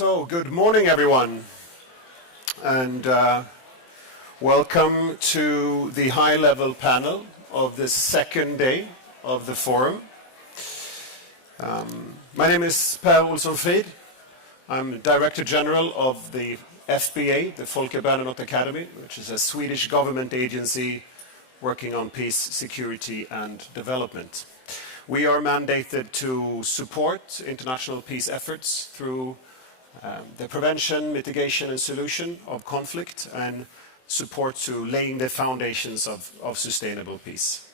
So, good morning everyone, and welcome to the high-level panel of this second day of the forum. My name is Per Olsson-Frid. I'm Director General of the FBA, the Folke Bernadotte Academy, which is a Swedish government agency working on peace, security and development. We are mandated to support international peace efforts through the prevention, mitigation and solution of conflict and support to laying the foundations of sustainable peace.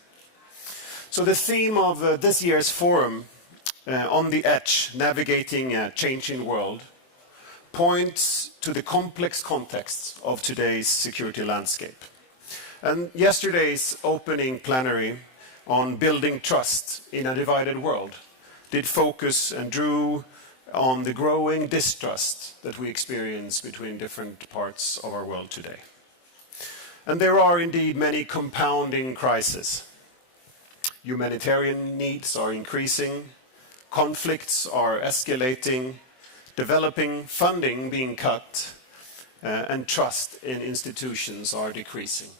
So the theme of this year's forum, On the Edge, Navigating a Changing World, points to the complex context of today's security landscape. And yesterday's opening plenary on building trust in a divided world did focus and drew on the growing distrust that we experience between different parts of our world today. And there are indeed many compounding crises. Humanitarian needs are increasing, conflicts are escalating, developing funding being cut, and trust in institutions are decreasing.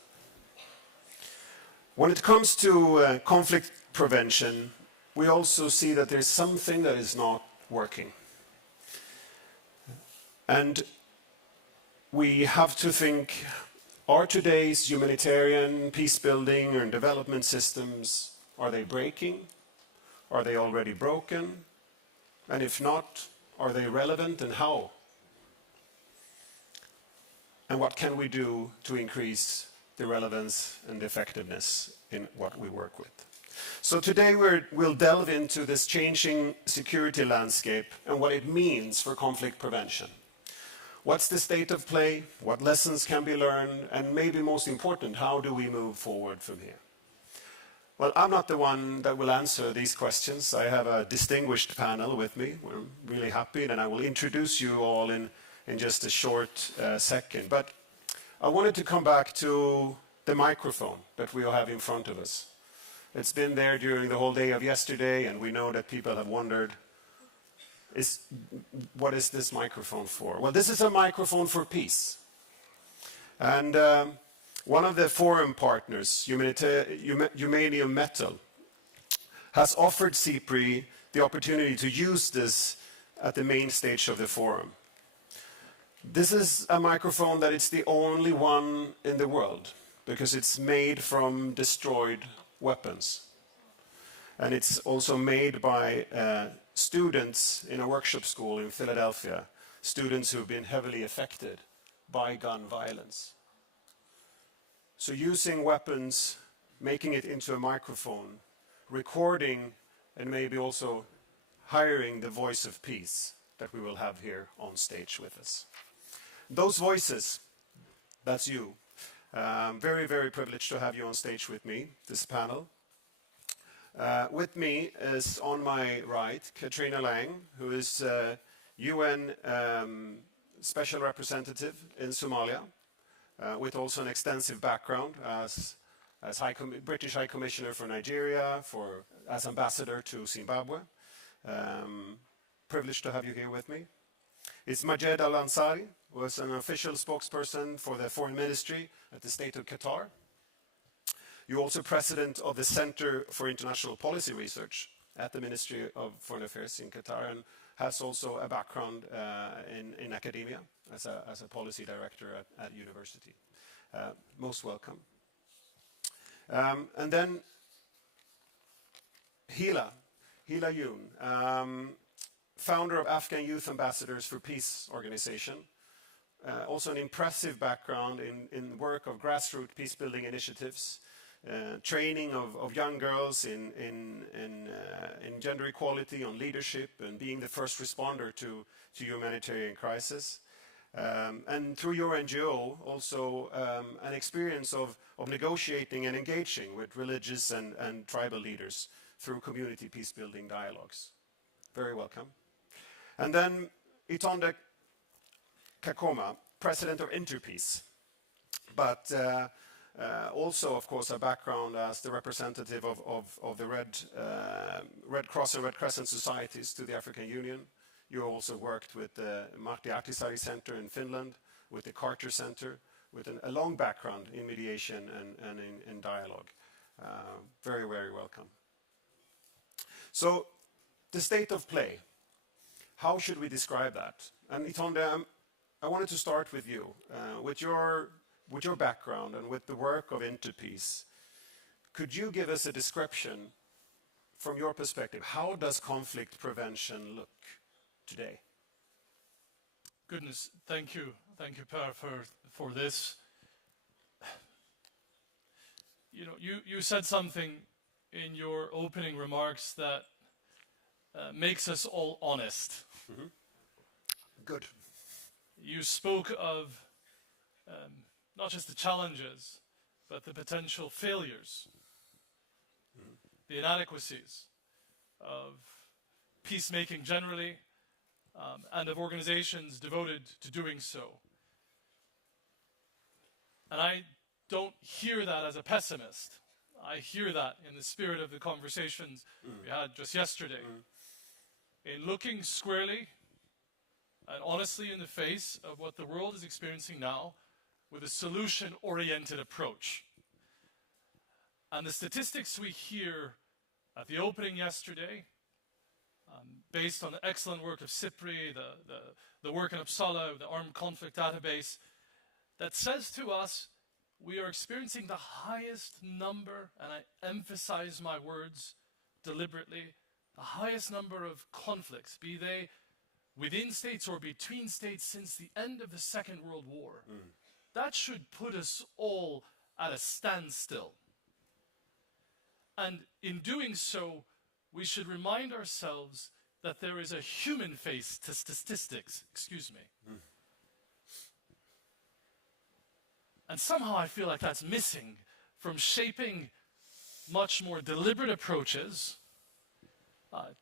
When it comes to conflict prevention, we also see that there's something that is not working. And we have to think, are today's humanitarian, peace-building and development systems, are they breaking? Are they already broken? And if not, are they relevant and how? And what can we do to increase the relevance and effectiveness in what we work with? So today we'll delve into this changing security landscape and what it means for conflict prevention. What's the state of play? What lessons can be learned? And maybe most important, how do we move forward from here? Well, I'm not the one that will answer these questions. I have a distinguished panel with me. We're really happy, and I will introduce you all in just a short second. But I wanted to come back to the microphone that we all have in front of us. It's been there during the whole day of yesterday, and we know that people have wondered, what is this microphone for? Well, this is a microphone for peace. And one of the forum partners, Humanium Metal, has offered CPRI the opportunity to use this at the main stage of the forum. This is a microphone that it's the only one in the world because it's made from destroyed weapons. And it's also made by students in a workshop school in Philadelphia, students who have been heavily affected by gun violence. So using weapons, making it into a microphone, recording and maybe also hiring the voice of peace that we will have here on stage with us. Those voices, that's you. Very, very privileged to have you on stage with me, this panel. With me is on my right, Katrina Lang, who is UN Special Representative in Somalia, with also an extensive background as British High Commissioner for Nigeria, as Ambassador to Zimbabwe. Privileged to have you here with me. It's Majed Al-Ansari, who is an official spokesperson for the Foreign Ministry at the State of Qatar. You're also president of the Center for International Policy Research at the Ministry of Foreign Affairs in Qatar and has also a background in academia as a policy director at university. Most welcome. And then Hila Yoon, founder of Afghan Youth Ambassadors for Peace organization. Also an impressive background in work of grassroots peace-building initiatives, training of young girls in gender equality, on leadership, and being the first responder to humanitarian crisis. And through your NGO, also an experience of negotiating and engaging with religious and tribal leaders through community peace-building dialogues. Very welcome. And then Itonde Kakoma, president of Interpeace, but also, of course, a background as the representative of the Red Cross and Red Crescent societies to the African Union. You also worked with the Martti Ahtisaari Center in Finland, with the Carter Center, with a long background in mediation and in dialogue. Very, very welcome. So, the state of play. How should we describe that? And Itonde, I wanted to start with you, with your background and with the work of Interpeace. Could you give us a description from your perspective? How does conflict prevention look today? Goodness, thank you, Per, for this. You know, you said something in your opening remarks that makes us all honest. Mm-hmm. Good. You spoke of not just the challenges, but the potential failures, the inadequacies of peacemaking generally, and of organizations devoted to doing so. And I don't hear that as a pessimist. I hear that in the spirit of the conversations we had just yesterday. In looking squarely and honestly in the face of what the world is experiencing now with a solution-oriented approach. And the statistics we hear at the opening yesterday, based on the excellent work of CIPRI, the work in Uppsala, the Armed Conflict Database, that says to us we are experiencing the highest number, and I emphasize my words deliberately, the highest number of conflicts, be they within states or between states, since the end of the Second World War. That should put us all at a standstill. And in doing so, we should remind ourselves that there is a human face to statistics, And somehow I feel like that's missing from shaping much more deliberate approaches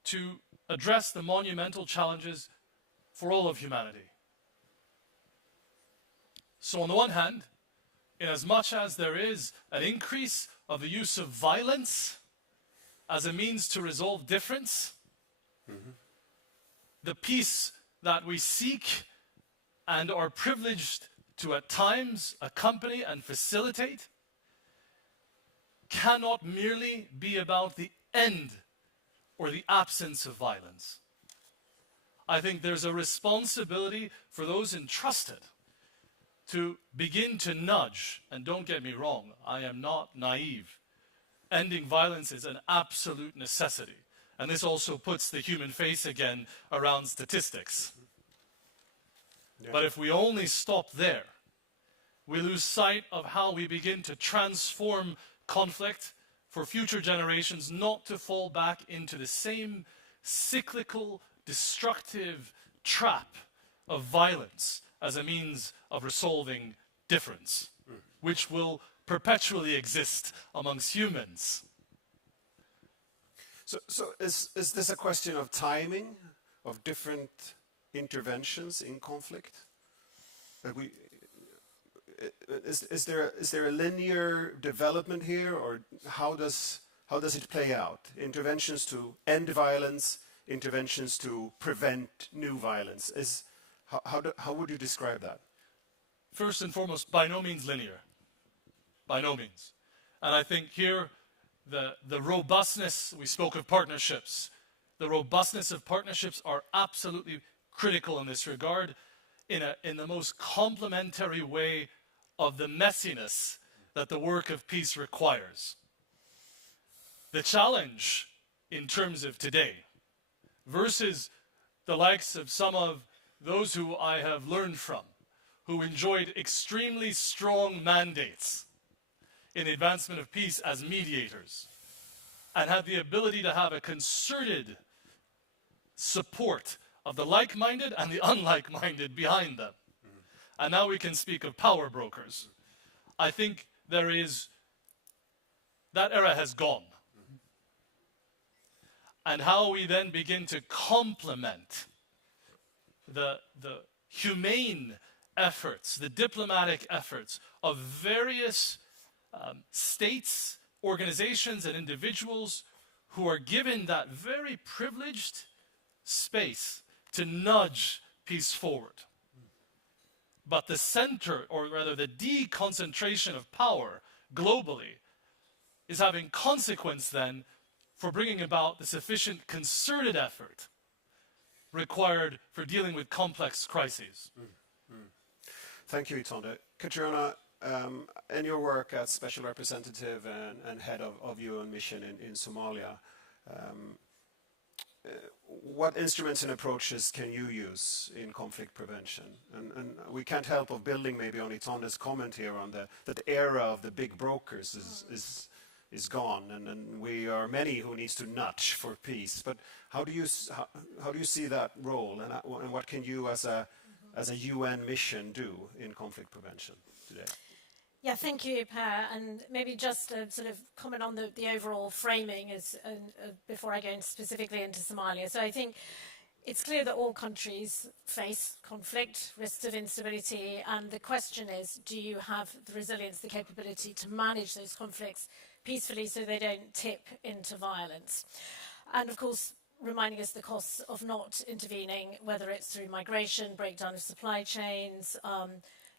to address the monumental challenges for all of humanity. So on the one hand, in as much as there is an increase of the use of violence as a means to resolve difference, the peace that we seek and are privileged to at times accompany and facilitate cannot merely be about the end or the absence of violence. I think there's a responsibility for those entrusted to begin to nudge, and don't get me wrong, I am not naive. Ending violence is an absolute necessity. And this also puts the human face again around statistics. Yeah. But if we only stop there, we lose sight of how we begin to transform conflict for future generations not to fall back into the same cyclical, destructive trap of violence as a means of resolving difference, which will perpetually exist amongst humans. So is this a question of timing, of different interventions in conflict? Is there a linear development here, or how does it play out? Interventions to end violence, interventions to prevent new violence. How would you describe that? First and foremost, by no means linear. By no means. And I think here the robustness, we spoke of partnerships, the robustness of partnerships are absolutely critical in this regard, in the most complementary way of the messiness that the work of peace requires. The challenge in terms of today versus the likes of some of those who I have learned from, who enjoyed extremely strong mandates in the advancement of peace as mediators, and had the ability to have a concerted support of the like-minded and the unlike-minded behind them. And now we can speak of power brokers. I think that era has gone. And how we then begin to complement the humane efforts, the diplomatic efforts of various states, organizations, and individuals who are given that very privileged space to nudge peace forward. But the center, or rather the deconcentration of power globally, is having consequence then for bringing about the sufficient concerted effort required for dealing with complex crises. Thank you, Itonde. Katrina, in your work as Special Representative and Head of UN Mission in Somalia, what instruments and approaches can you use in conflict prevention? And we can't help of building maybe on Itonde's comment here on that the era of the big brokers is gone, and we are many who needs to nudge for peace. But how do you see that role, and what can you as a UN mission do in conflict prevention today? Yeah, thank you, Per. And maybe just to sort of comment on the overall framing before I go specifically into Somalia. So I think it's clear that all countries face conflict, risks of instability, and the question is, do you have the resilience, the capability to manage those conflicts peacefully so they don't tip into violence? And of course, reminding us the costs of not intervening, whether it's through migration, breakdown of supply chains,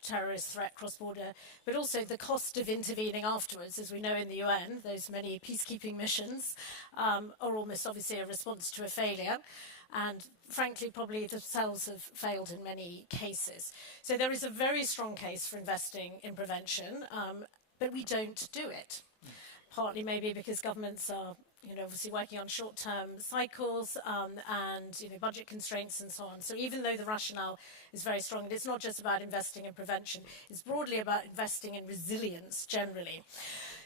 terrorist threat cross-border, but also the cost of intervening afterwards. As we know in the UN, those many peacekeeping missions are almost obviously a response to a failure, and frankly probably themselves have failed in many cases. So there is a very strong case for investing in prevention, but we don't do it. Partly maybe because governments are obviously working on short-term cycles and budget constraints and so on. So even though the rationale is very strong, it's not just about investing in prevention, it's broadly about investing in resilience generally.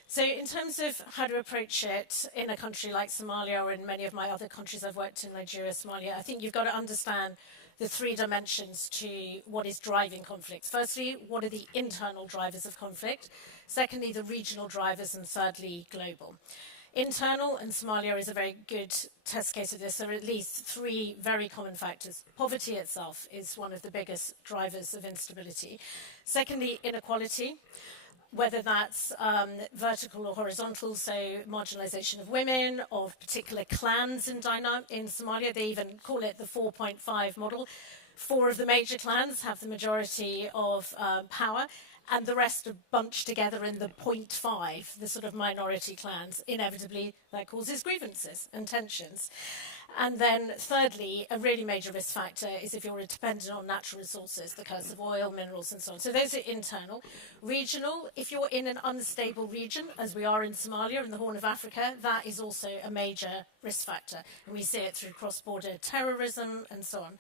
So in terms of how to approach it in a country like Somalia or in many of my other countries I've worked in, Nigeria, Somalia, I think you've got to understand the three dimensions to what is driving conflicts. Firstly, what are the internal drivers of conflict? Secondly, the regional drivers, and thirdly, global. Internal, and Somalia is a very good test case of this, there are at least three very common factors. Poverty itself is one of the biggest drivers of instability. Secondly, inequality, whether that's vertical or horizontal, so marginalization of women, of particular clans in Somalia. They even call it the 4.5 model. 4 of the major clans have the majority of power, and the rest are bunched together in the 0.5, the sort of minority clans. Inevitably, that causes grievances and tensions. And then thirdly, a really major risk factor is if you're dependent on natural resources, the curse of oil, minerals, and so on. So those are internal. Regional, if you're in an unstable region, as we are in Somalia and the Horn of Africa, that is also a major risk factor. And we see it through cross-border terrorism and so on.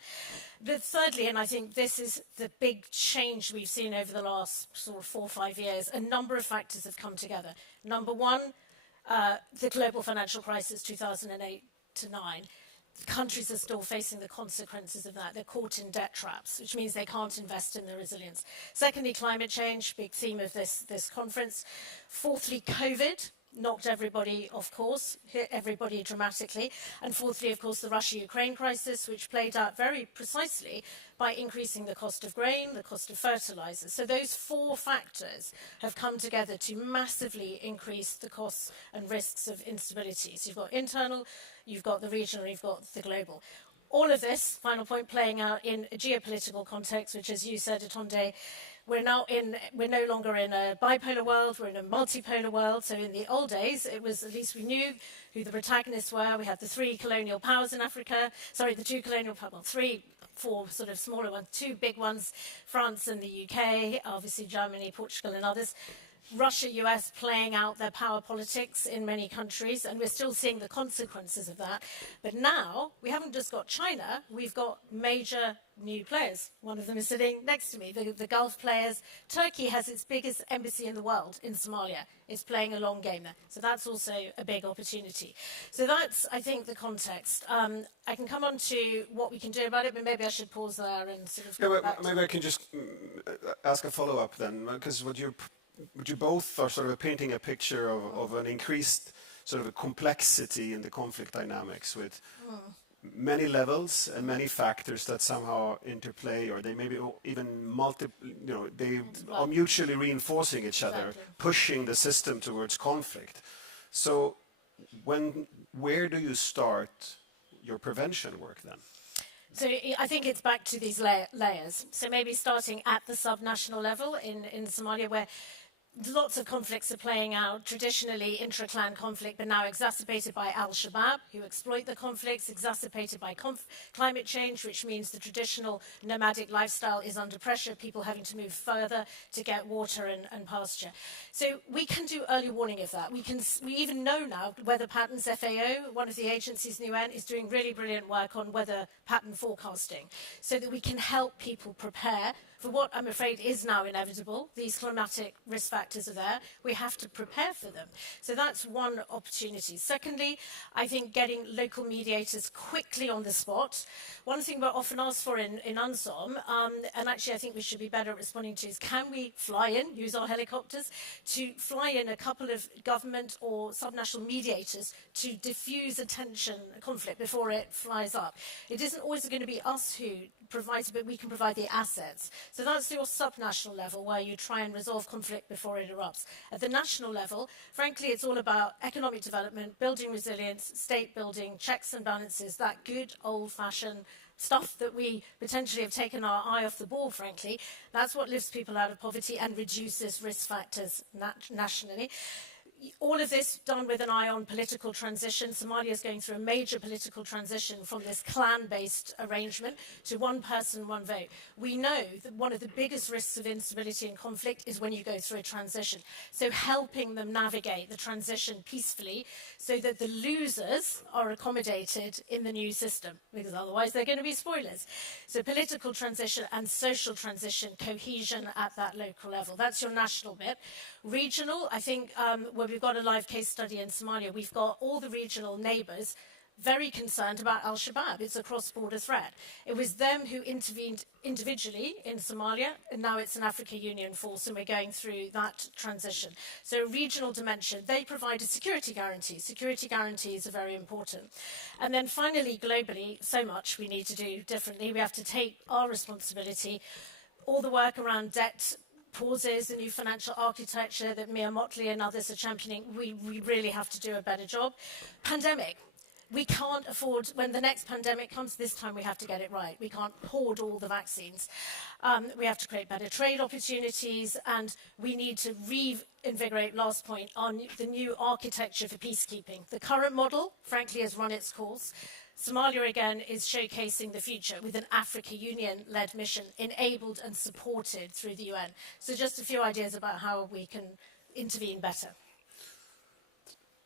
But thirdly, and I think this is the big change we've seen over the last sort of 4 or 5 years, a number of factors have come together. Number one, the global financial crisis, 2008 to 9. Countries are still facing the consequences of that. They're caught in debt traps, which means they can't invest in their resilience. Secondly, climate change, big theme of this conference. Fourthly, COVID knocked everybody off course, hit everybody dramatically. And fourthly, of course, the Russia-Ukraine crisis, which played out very precisely by increasing the cost of grain, the cost of fertilizers. So those 4 factors have come together to massively increase the costs and risks of instability. So you've got internal, you've got the regional, you've got the global. All of this, final point, playing out in a geopolitical context, which, as you said, Itonde, we're no longer in a bipolar world, we're in a multipolar world. So in the old days, it was, at least we knew who the protagonists were. We had the 3 colonial powers in Africa, the 2 colonial powers, well, 3, 4 sort of smaller ones, 2 big ones, France and the UK, obviously Germany, Portugal and others. Russia, US playing out their power politics in many countries, and we're still seeing the consequences of that. But now, we haven't just got China, we've got major new players. One of them is sitting next to me, the Gulf players. Turkey has its biggest embassy in the world in Somalia. It's playing a long game there. So that's also a big opportunity. So that's, I think, the context. I can come on to what we can do about it, but maybe I should pause there and sort of... Yeah, maybe I can just ask a follow-up then, because what you both are sort of painting a picture of an increased sort of a complexity in the conflict dynamics with many levels and many factors that somehow interplay, or they maybe even they are mutually reinforcing each other, pushing the system towards conflict. So where do you start your prevention work then? So I think it's back to these layers. So maybe starting at the subnational level in Somalia, where lots of conflicts are playing out, traditionally intra-clan conflict, but now exacerbated by al-Shabaab, who exploit the conflicts, exacerbated by climate change, which means the traditional nomadic lifestyle is under pressure, people having to move further to get water and pasture. So we can do early warning of that. We even know now weather patterns. FAO, one of the agencies in the UN, is doing really brilliant work on weather pattern forecasting, so that we can help people prepare for what I'm afraid is now inevitable. These climatic risk factors are there. We have to prepare for them. So that's one opportunity. Secondly, I think getting local mediators quickly on the spot. One thing we're often asked for in UNSOM, and actually I think we should be better at responding to, is can we fly in, use our helicopters, to fly in a couple of government or subnational mediators to diffuse a tension, a conflict, before it flies up. It isn't always going to be us who provides it, but we can provide the assets. So that's your subnational level, where you try and resolve conflict before it erupts. At the national level, frankly, it's all about economic development, building resilience, state building, checks and balances, that good old-fashioned stuff that we potentially have taken our eye off the ball, frankly. That's what lifts people out of poverty and reduces risk factors nationally. All of this done with an eye on political transition. Somalia is going through a major political transition from this clan-based arrangement to one person, one vote. We know that one of the biggest risks of instability and conflict is when you go through a transition. So helping them navigate the transition peacefully so that the losers are accommodated in the new system, because otherwise they're going to be spoilers. So political transition and social transition, cohesion at that local level. That's your national bit. Regional, I think, where we've got a live case study in Somalia, we've got all the regional neighbours very concerned about al-Shabaab. It's a cross-border threat. It was them who intervened individually in Somalia, and now it's an African Union force, and we're going through that transition. So regional dimension, they provide a security guarantee. Security guarantees are very important. And then finally, globally, so much we need to do differently. We have to take our responsibility, all the work around debt pauses, the new financial architecture that Mia Motley and others are championing. We really have to do a better job. Pandemic. We can't afford, when the next pandemic comes, this time we have to get it right. We can't hoard all the vaccines. We have to create better trade opportunities, and we need to reinvigorate, last point, on the new architecture for peacekeeping. The current model, frankly, has run its course. Somalia, again, is showcasing the future with an Africa Union-led mission enabled and supported through the UN. So just a few ideas about how we can intervene better.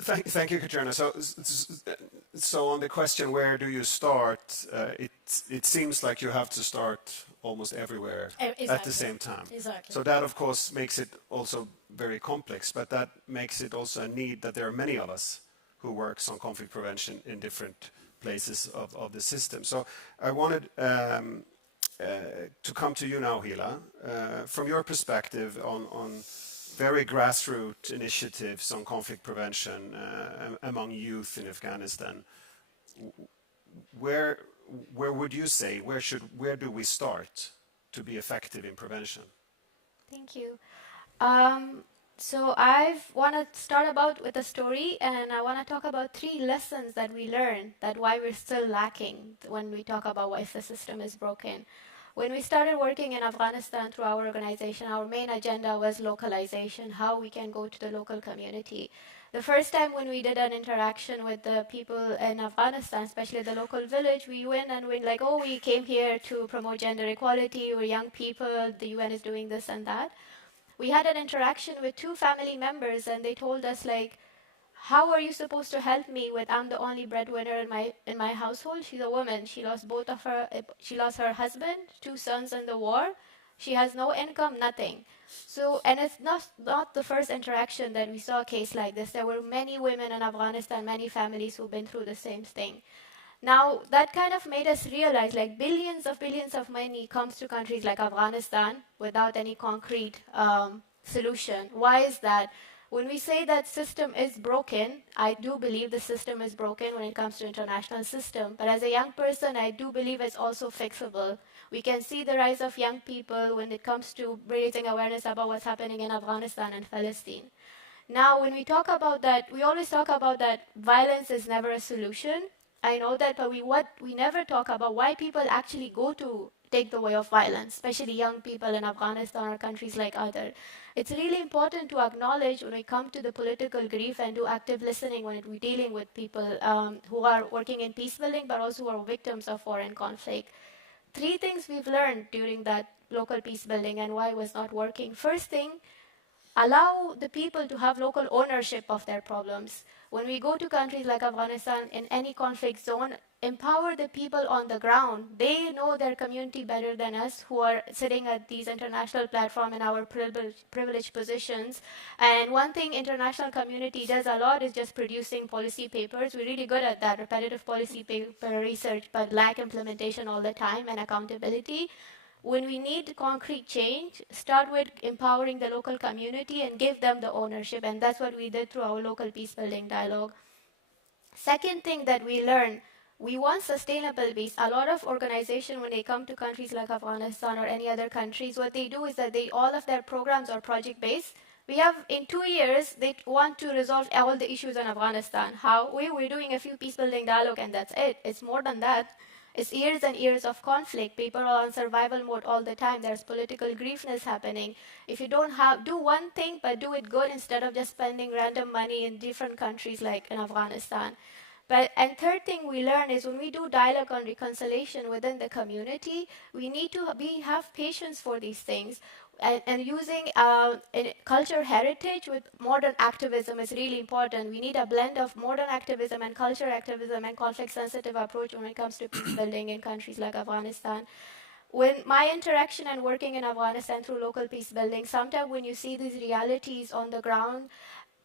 Thank you, Katrina. So on the question, where do you start, it seems like you have to start almost everywhere at the same time. Exactly. So that, of course, makes it also very complex, but that makes it also a need that there are many of us who works on conflict prevention in different places of the system. So I wanted to come to you now, Hila, from your perspective on very grassroots initiatives on conflict prevention among youth in Afghanistan. Where would you say, where do we start to be effective in prevention? Thank you. So I want to start with a story, and I want to talk about 3 lessons that we learned, that why we're still lacking when we talk about why the system is broken. When we started working in Afghanistan through our organization, our main agenda was localization, how we can go to the local community. The first time when we did an interaction with the people in Afghanistan, especially the local village, we went and we're like, oh, we came here to promote gender equality, we're young people, the UN is doing this and that. We had an interaction with 2 family members, and they told us, like, how are you supposed to help me with I'm the only breadwinner in my household? She's a woman. She lost she lost her husband, 2 sons in the war. She has no income, nothing. So, and it's not the first interaction that we saw a case like this. There were many women in Afghanistan, many families who've been through the same thing. Now, that kind of made us realize, like, billions of money comes to countries like Afghanistan without any concrete solution. Why is that? When we say that system is broken, I do believe the system is broken when it comes to international system. But as a young person, I do believe it's also fixable. We can see the rise of young people when it comes to raising awareness about what's happening in Afghanistan and Palestine. Now, when we talk about that, we always talk about that violence is never a solution. I know that, but what we never talk about why people actually go to take the way of violence, especially young people in Afghanistan or countries like other. It's really important to acknowledge when we come to the political grief and do active listening when we're dealing with people who are working in peace building, but also who are victims of foreign conflict. 3 things we've learned during that local peace building and why it was not working. First thing, allow the people to have local ownership of their problems. When we go to countries like Afghanistan, in any conflict zone, empower the people on the ground. They know their community better than us who are sitting at these international platforms in our privileged positions. And one thing international community does a lot is just producing policy papers. We're really good at that, repetitive policy paper research, but lack implementation all the time and accountability. When we need concrete change, start with empowering the local community and give them the ownership. And that's what we did through our local peace building dialogue. Second thing that we learned, we want sustainable peace. A lot of organizations, when they come to countries like Afghanistan or any other countries, what they do is that all of their programs are project-based. We have, in 2 years, they want to resolve all the issues in Afghanistan. How? We're doing a few peace building dialogue and that's it. It's more than that. It's years and years of conflict. People are on survival mode all the time. There's political griefness happening. If you don't do one thing, but do it good instead of just spending random money in different countries like in Afghanistan. And third thing we learn is when we do dialogue on reconciliation within the community, we need to have patience for these things. And using culture heritage with modern activism is really important. We need a blend of modern activism and culture activism and conflict-sensitive approach when it comes to peace building in countries like Afghanistan. When my interaction and working in Afghanistan through local peace building, sometimes when you see these realities on the ground,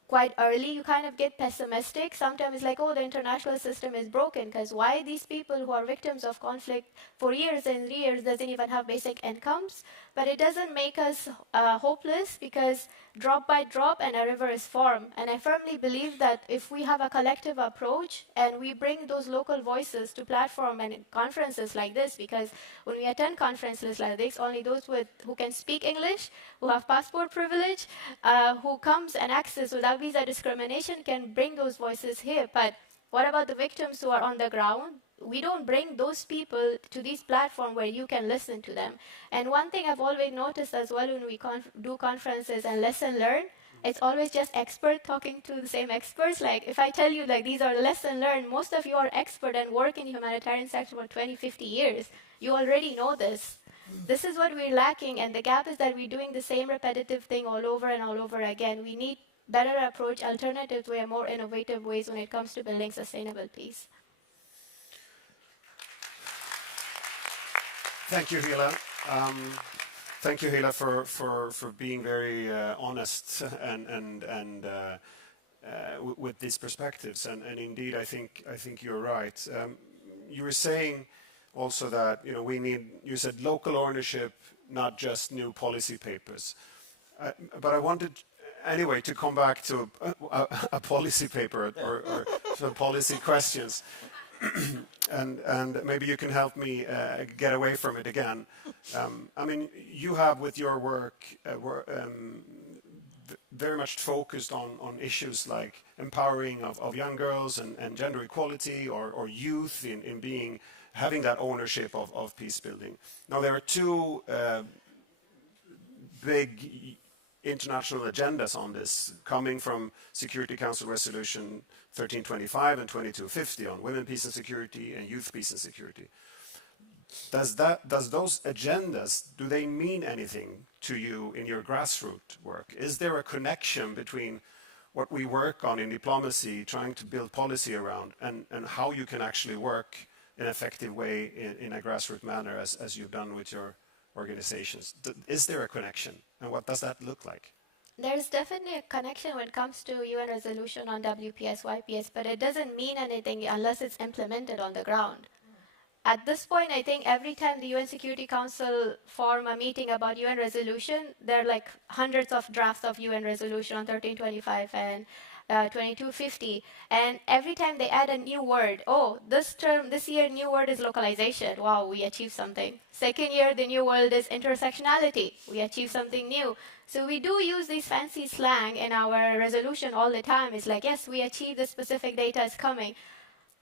quite early, you kind of get pessimistic. Sometimes it's like, oh, the international system is broken, because why these people who are victims of conflict for years and years doesn't even have basic incomes? But it doesn't make us hopeless, because drop by drop and a river is formed. And I firmly believe that if we have a collective approach and we bring those local voices to platform and conferences like this, because when we attend conferences like this, only those who can speak English, who have passport privilege, who comes and access without visa discrimination can bring those voices here. But what about the victims who are on the ground? We don't bring those people to these platforms where you can listen to them. And one thing I've always noticed as well when we do conferences and lesson learn, it's always just expert talking to the same experts. Like if I tell you like these are lesson learned, most of you are expert and work in the humanitarian sector for 20, 50 years. You already know this. This is what we're lacking, and the gap is that we're doing the same repetitive thing all over and all over again. We need better approach, alternative way, more innovative ways when it comes to building sustainable peace. Thank you, Hila. Thank you, Hila, for being very honest and with these perspectives. And indeed, I think you're right. You were saying also that we need. You said local ownership, not just new policy papers. But I wanted anyway to come back to a policy paper or some policy questions. and maybe you can help me get away from it again. I mean, you have with your work very much focused on issues like empowering of young girls and gender equality or youth in having that ownership of peace building. Now there are two big international agendas on this coming from Security Council Resolution 1325 and 2250 on women, peace and security and youth, peace and security. Does those agendas, do they mean anything to you in your grassroots work? Is there a connection between what we work on in diplomacy, trying to build policy around, and how you can actually work in an effective way in a grassroots manner as you've done with your organizations? Is there a connection, and what does that look like? There's definitely a connection when it comes to UN resolution on WPS, YPS, but it doesn't mean anything unless it's implemented on the ground. At this point, I think every time the UN Security Council form a meeting about UN resolution, there are like hundreds of drafts of UN resolution on 1325 and 2250, and every time they add a new word, this year new word is localization. Wow, we achieved something. Second year, the new word is intersectionality. We achieved something new. So we do use these fancy slang in our resolution all the time. It's like, yes, we achieved this specific data is coming.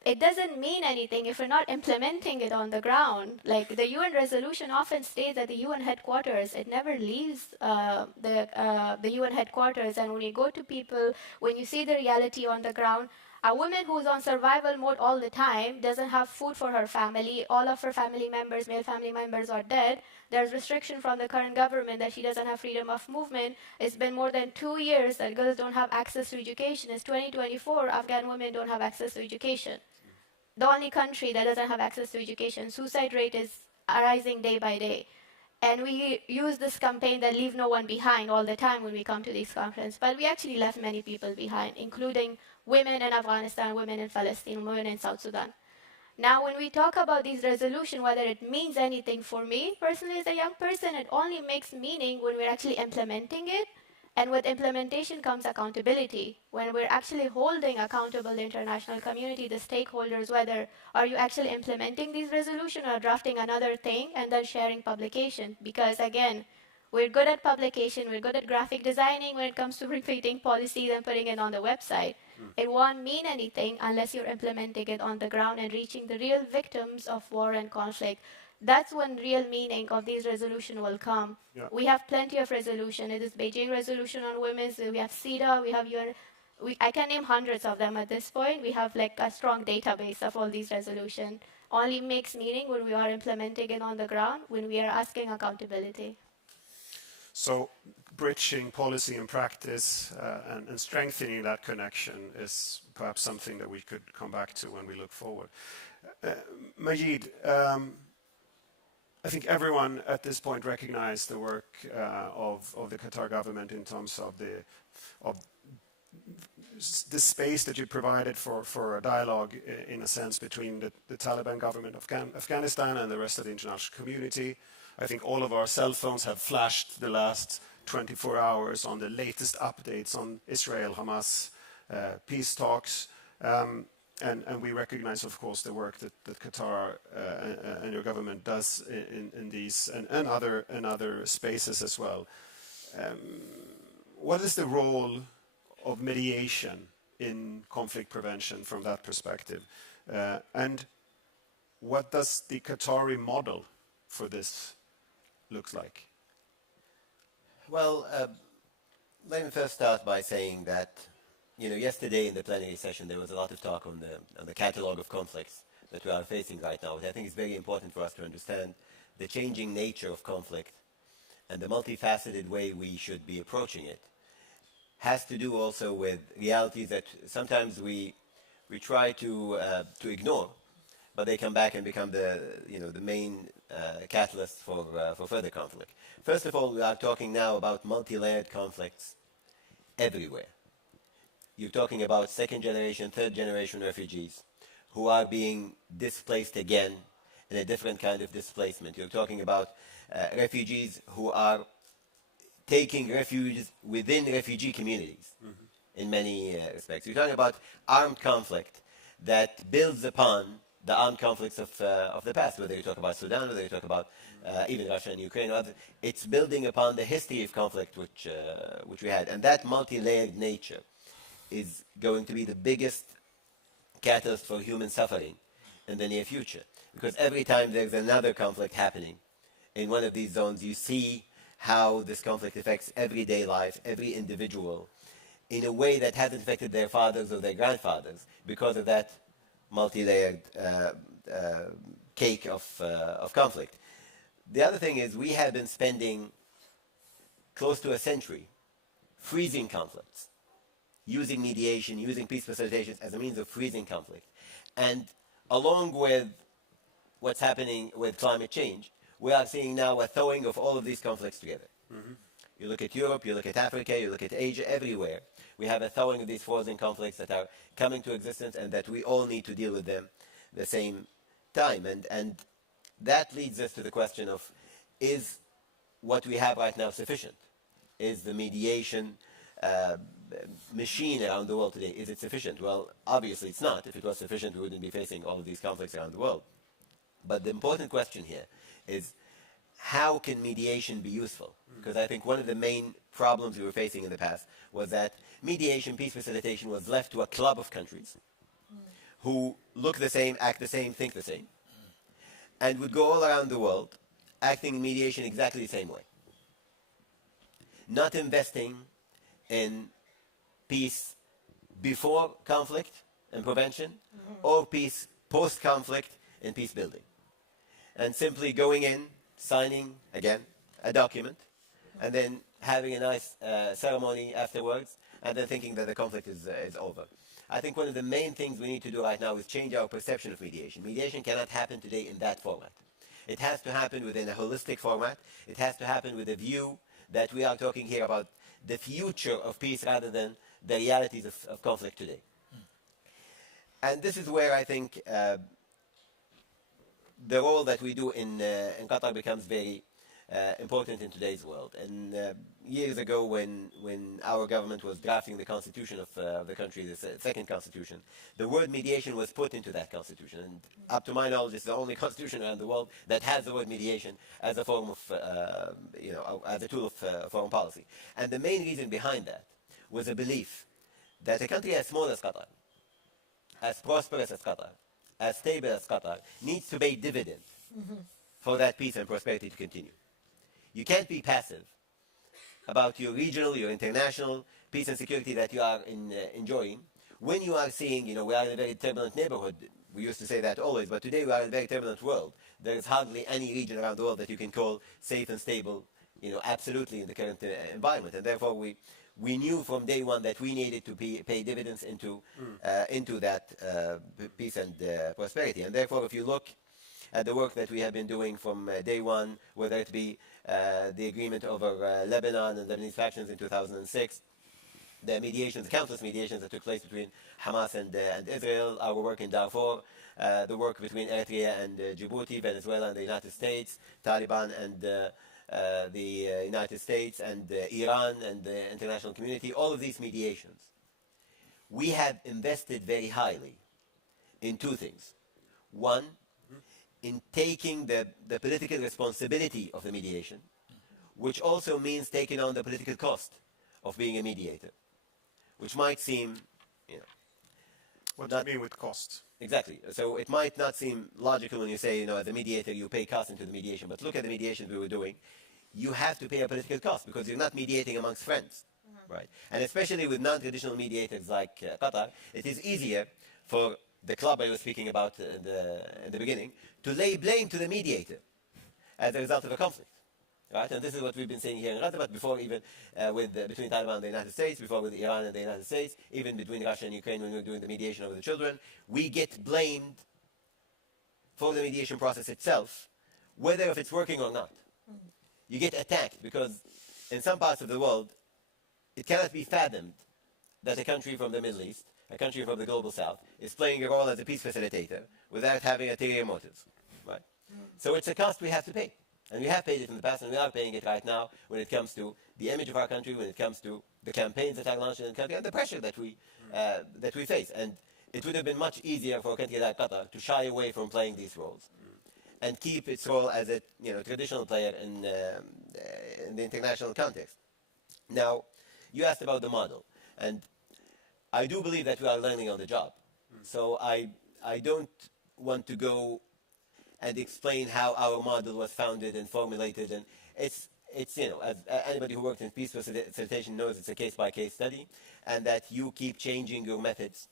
it doesn't mean anything if we're not implementing it on the ground. Like the UN resolution often stays at the UN headquarters. It never leaves the UN headquarters. And when you go to people, when you see the reality on the ground, a woman who's on survival mode all the time doesn't have food for her family. All of her family members, male family members, are dead. There's restriction from the current government that she doesn't have freedom of movement. It's been more than 2 years that girls don't have access to education. It's 2024, Afghan women don't have access to education. The only country that doesn't have access to education. Suicide rate is rising day by day. And we use this campaign that leave no one behind all the time when we come to these conferences. But we actually left many people behind, including women in Afghanistan, women in Palestine, women in South Sudan. Now, when we talk about these resolutions, whether it means anything for me, personally as a young person, it only makes meaning when we're actually implementing it. And with implementation comes accountability. When we're actually holding accountable the international community, the stakeholders, whether are you actually implementing these resolutions or drafting another thing and then sharing publication. Because again, we're good at publication, we're good at graphic designing when it comes to repeating policies and putting it on the website. It won't mean anything unless you're implementing it on the ground and reaching the real victims of war and conflict. That's when real meaning of these resolutions will come. Yeah. We have plenty of resolution. It is Beijing resolution on women's. We have CEDAW. We have UN. I can name hundreds of them at this point. We have like a strong database of all these resolutions. Only makes meaning when we are implementing it on the ground, when we are asking accountability. So bridging policy and practice and strengthening that connection is perhaps something that we could come back to when we look forward. Majid, I think everyone at this point recognized the work of the Qatar government in terms of the space that you provided for a dialogue, in a sense, between the Taliban government of Afghanistan and the rest of the international community. I think all of our cell phones have flashed the last 24 hours on the latest updates on Israel-Hamas peace talks. And we recognize, of course, the work that Qatar and your government does in these and other spaces as well. What is the role of mediation in conflict prevention from that perspective? And what does the Qatari model for this look like? Well, let me first start by saying that yesterday in the plenary session there was a lot of talk on the catalogue of conflicts that we are facing right now. I think it's very important for us to understand the changing nature of conflict and the multifaceted way we should be approaching it. Has to do also with realities that sometimes we try to ignore, but they come back and become the main catalyst for further conflict. First of all, we are talking now about multi-layered conflicts everywhere. You're talking about second generation, third generation refugees who are being displaced again in a different kind of displacement. You're talking about refugees who are taking refuge within refugee communities in many respects. You're talking about armed conflict that builds upon the armed conflicts of the past, whether you talk about Sudan, whether you talk about even Russia and Ukraine, it's building upon the history of conflict which we had. And that multi-layered nature is going to be the biggest catalyst for human suffering in the near future. Because every time there's another conflict happening in one of these zones, you see how this conflict affects everyday life, every individual, in a way that hasn't affected their fathers or their grandfathers because of that multi-layered cake of conflict. The other thing is we have been spending close to a century freezing conflicts, using mediation, using peace facilitation as a means of freezing conflict. And along with what's happening with climate change, we are seeing now a thawing of all of these conflicts together. You look at Europe, you look at Africa, you look at Asia, everywhere. We have a thawing of these frozen conflicts that are coming to existence and that we all need to deal with them at the same time. And that leads us to the question of, is what we have right now sufficient? Is the mediation machine around the world today, is it sufficient? Well, obviously it's not. If it was sufficient, we wouldn't be facing all of these conflicts around the world. But the important question here is, how can mediation be useful? Because I think one of the main problems we were facing in the past was that mediation, peace facilitation was left to a club of countries who look the same, act the same, think the same, and would go all around the world acting in mediation exactly the same way. Not investing in peace before conflict and prevention, or peace post-conflict and peace building. And simply going in, signing, again, a document, and then having a nice ceremony afterwards, and then thinking that the conflict is over. I think one of the main things we need to do right now is change our perception of mediation. Mediation cannot happen today in that format. It has to happen within a holistic format. It has to happen with a view that we are talking here about the future of peace rather than the realities of conflict today. And this is where I think the role that we do in Qatar becomes very important in today's world. And years ago, when our government was drafting the constitution of the country, the second constitution, the word mediation was put into that constitution. And up to my knowledge, it's the only constitution around the world that has the word mediation as a form of, as a tool of foreign policy. And the main reason behind that was a belief that a country as small as Qatar, as prosperous as Qatar, as stable as Qatar, needs to pay dividend for that peace and prosperity to continue. You can't be passive about your regional, your international peace and security that you are enjoying when you are seeing, we are in a very turbulent neighborhood. We used to say that always, but today we are in a very turbulent world. There is hardly any region around the world that you can call safe and stable, absolutely in the current environment. And therefore we knew from day one that we needed to pay dividends into that peace and prosperity. And therefore, if you look at the work that we have been doing from day one, whether it be the agreement over Lebanon and Lebanese factions in 2006, the mediations, the countless mediations that took place between Hamas and Israel, our work in Darfur, the work between Eritrea and Djibouti, Venezuela and the United States, Taliban and the United States and Iran and the international community, all of these mediations. We have invested very highly in two things. One, in taking the political responsibility of the mediation, which also means taking on the political cost of being a mediator, which might seem, What do you mean with cost? Exactly. So it might not seem logical when you say, as a mediator, you pay costs into the mediation. But look at the mediations we were doing. You have to pay a political cost because you're not mediating amongst friends, right? And especially with non-traditional mediators like Qatar, it is easier for the club I was speaking about in the beginning to lay blame to the mediator as a result of a conflict. Right? And this is what we've been saying here in Qatar, but before even between Taliban and the United States, before with Iran and the United States, even between Russia and Ukraine when we were doing the mediation over the children, we get blamed for the mediation process itself, whether if it's working or not. You get attacked because in some parts of the world, it cannot be fathomed that a country from the Middle East, a country from the global south, is playing a role as a peace facilitator without having ulterior motives. Right? So it's a cost we have to pay. And we have paid it in the past, and we are paying it right now when it comes to the image of our country, when it comes to the campaigns that are launched in the country, and the pressure that we face. And it would have been much easier for a country like Qatar to shy away from playing these roles and keep its role as a traditional player in the international context. Now, you asked about the model, and I do believe that we are learning on the job. So I don't want to go and explain how our model was founded and formulated, and it's as anybody who worked in peace facilitation knows, it's a case-by-case study, and that you keep changing your methods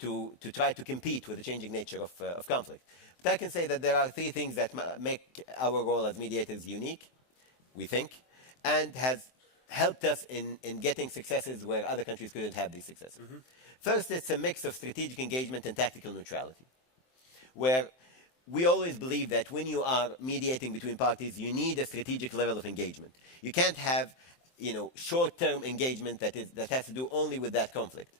to try to compete with the changing nature of conflict. But I can say that there are three things that make our role as mediators unique, we think, and has helped us in getting successes where other countries couldn't have these successes. First, it's a mix of strategic engagement and tactical neutrality, where we always believe that when you are mediating between parties, you need a strategic level of engagement. You can't have, short-term engagement that has to do only with that conflict,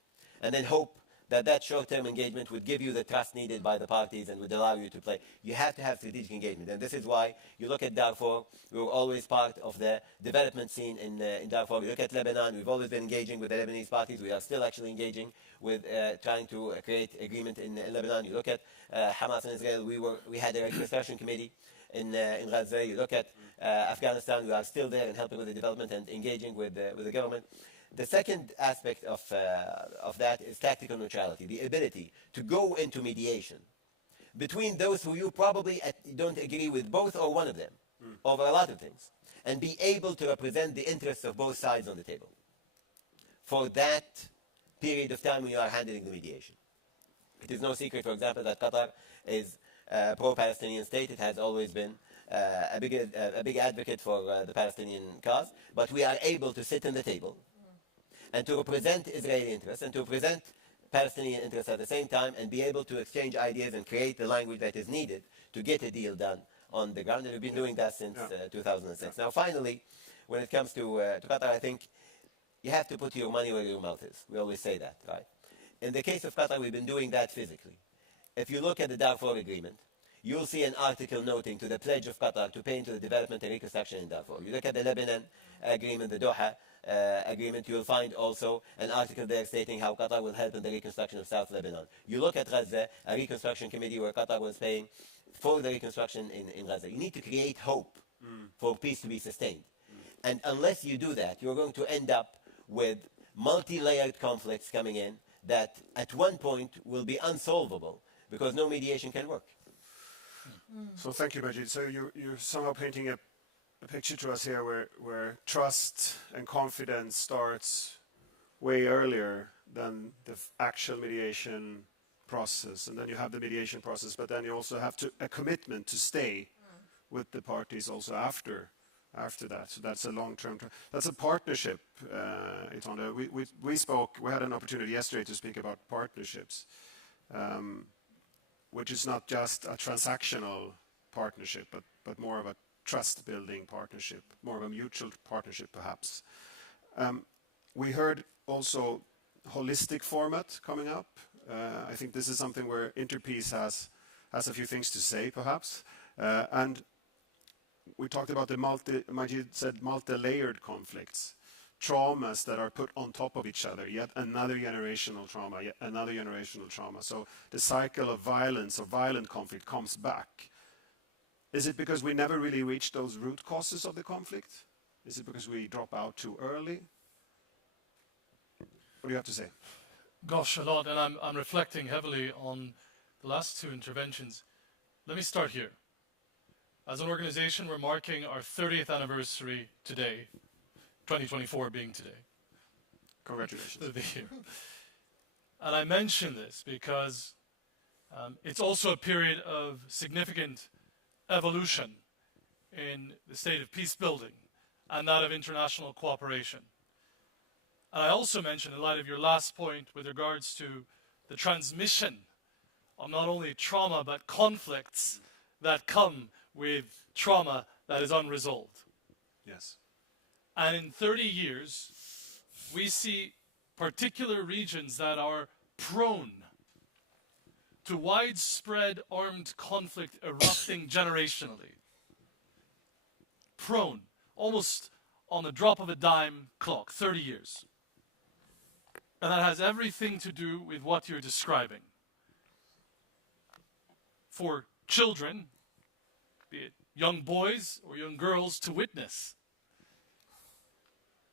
and then hope that short-term engagement would give you the trust needed by the parties and would allow you to play. You have to have strategic engagement, and this is why you look at Darfur. We were always part of the development scene in Darfur. We look at Lebanon. We've always been engaging with the Lebanese parties. We are still actually engaging with trying to create agreement in Lebanon. You look at Hamas and Israel. We had a reconstruction committee in Gaza. You look at Afghanistan. We are still there and helping with the development and engaging with the government. The second aspect of that is tactical neutrality, the ability to go into mediation between those who you probably don't agree with both or one of them over a lot of things, and be able to represent the interests of both sides on the table for that period of time when you are handling the mediation. It is no secret, for example, that Qatar is a pro-Palestinian state. It has always been a big advocate for the Palestinian cause, but we are able to sit in the table and to represent Israeli interests and to represent Palestinian interests at the same time, and be able to exchange ideas and create the language that is needed to get a deal done on the ground. And we've been doing that since 2006. Now, finally, when it comes to Qatar, I think you have to put your money where your mouth is. We always say that, right? In the case of Qatar, we've been doing that physically. If you look at the Darfur Agreement, you'll see an article noting to the pledge of Qatar to pay into the development and reconstruction in Darfur. You look at the Lebanon agreement, the Doha agreement, you'll find also an article there stating how Qatar will help in the reconstruction of South Lebanon. You look at Gaza, a reconstruction committee where Qatar was paying for the reconstruction in Gaza. You need to create hope for peace to be sustained. And unless you do that, you're going to end up with multi-layered conflicts coming in that at one point will be unsolvable because no mediation can work. So thank you, Majid. So you're somehow painting a picture to us here where trust and confidence starts way earlier than the actual mediation process. And then you have the mediation process, but then you also have a commitment to stay with the parties also after that. So that's a long-term, that's a partnership. We had an opportunity yesterday to speak about partnerships, which is not just a transactional partnership, but more of a trust-building partnership, more of a mutual partnership, perhaps. We heard also holistic format coming up. I think this is something where Interpeace has a few things to say, perhaps. And we talked about Majid said multi-layered conflicts, traumas that are put on top of each other, yet another generational trauma, yet another generational trauma. So the cycle of violence or violent conflict comes back. Is it because we never really reach those root causes of the conflict? Is it because we drop out too early? What do you have to say? Gosh, a lot, and I'm reflecting heavily on the last two interventions. Let me start here. As an organization, we're marking our 30th anniversary today, 2024 being today. Congratulations. The year. And I mention this because it's also a period of significant evolution in the state of peace building and that of international cooperation. And I also mention, in light of your last point with regards to the transmission of not only trauma but conflicts that come with trauma that is unresolved. Yes. And in 30 years, we see particular regions that are prone to widespread armed conflict erupting generationally. Prone, almost on the drop of a dime clock, 30 years. And that has everything to do with what you're describing. For children, be it young boys or young girls, to witness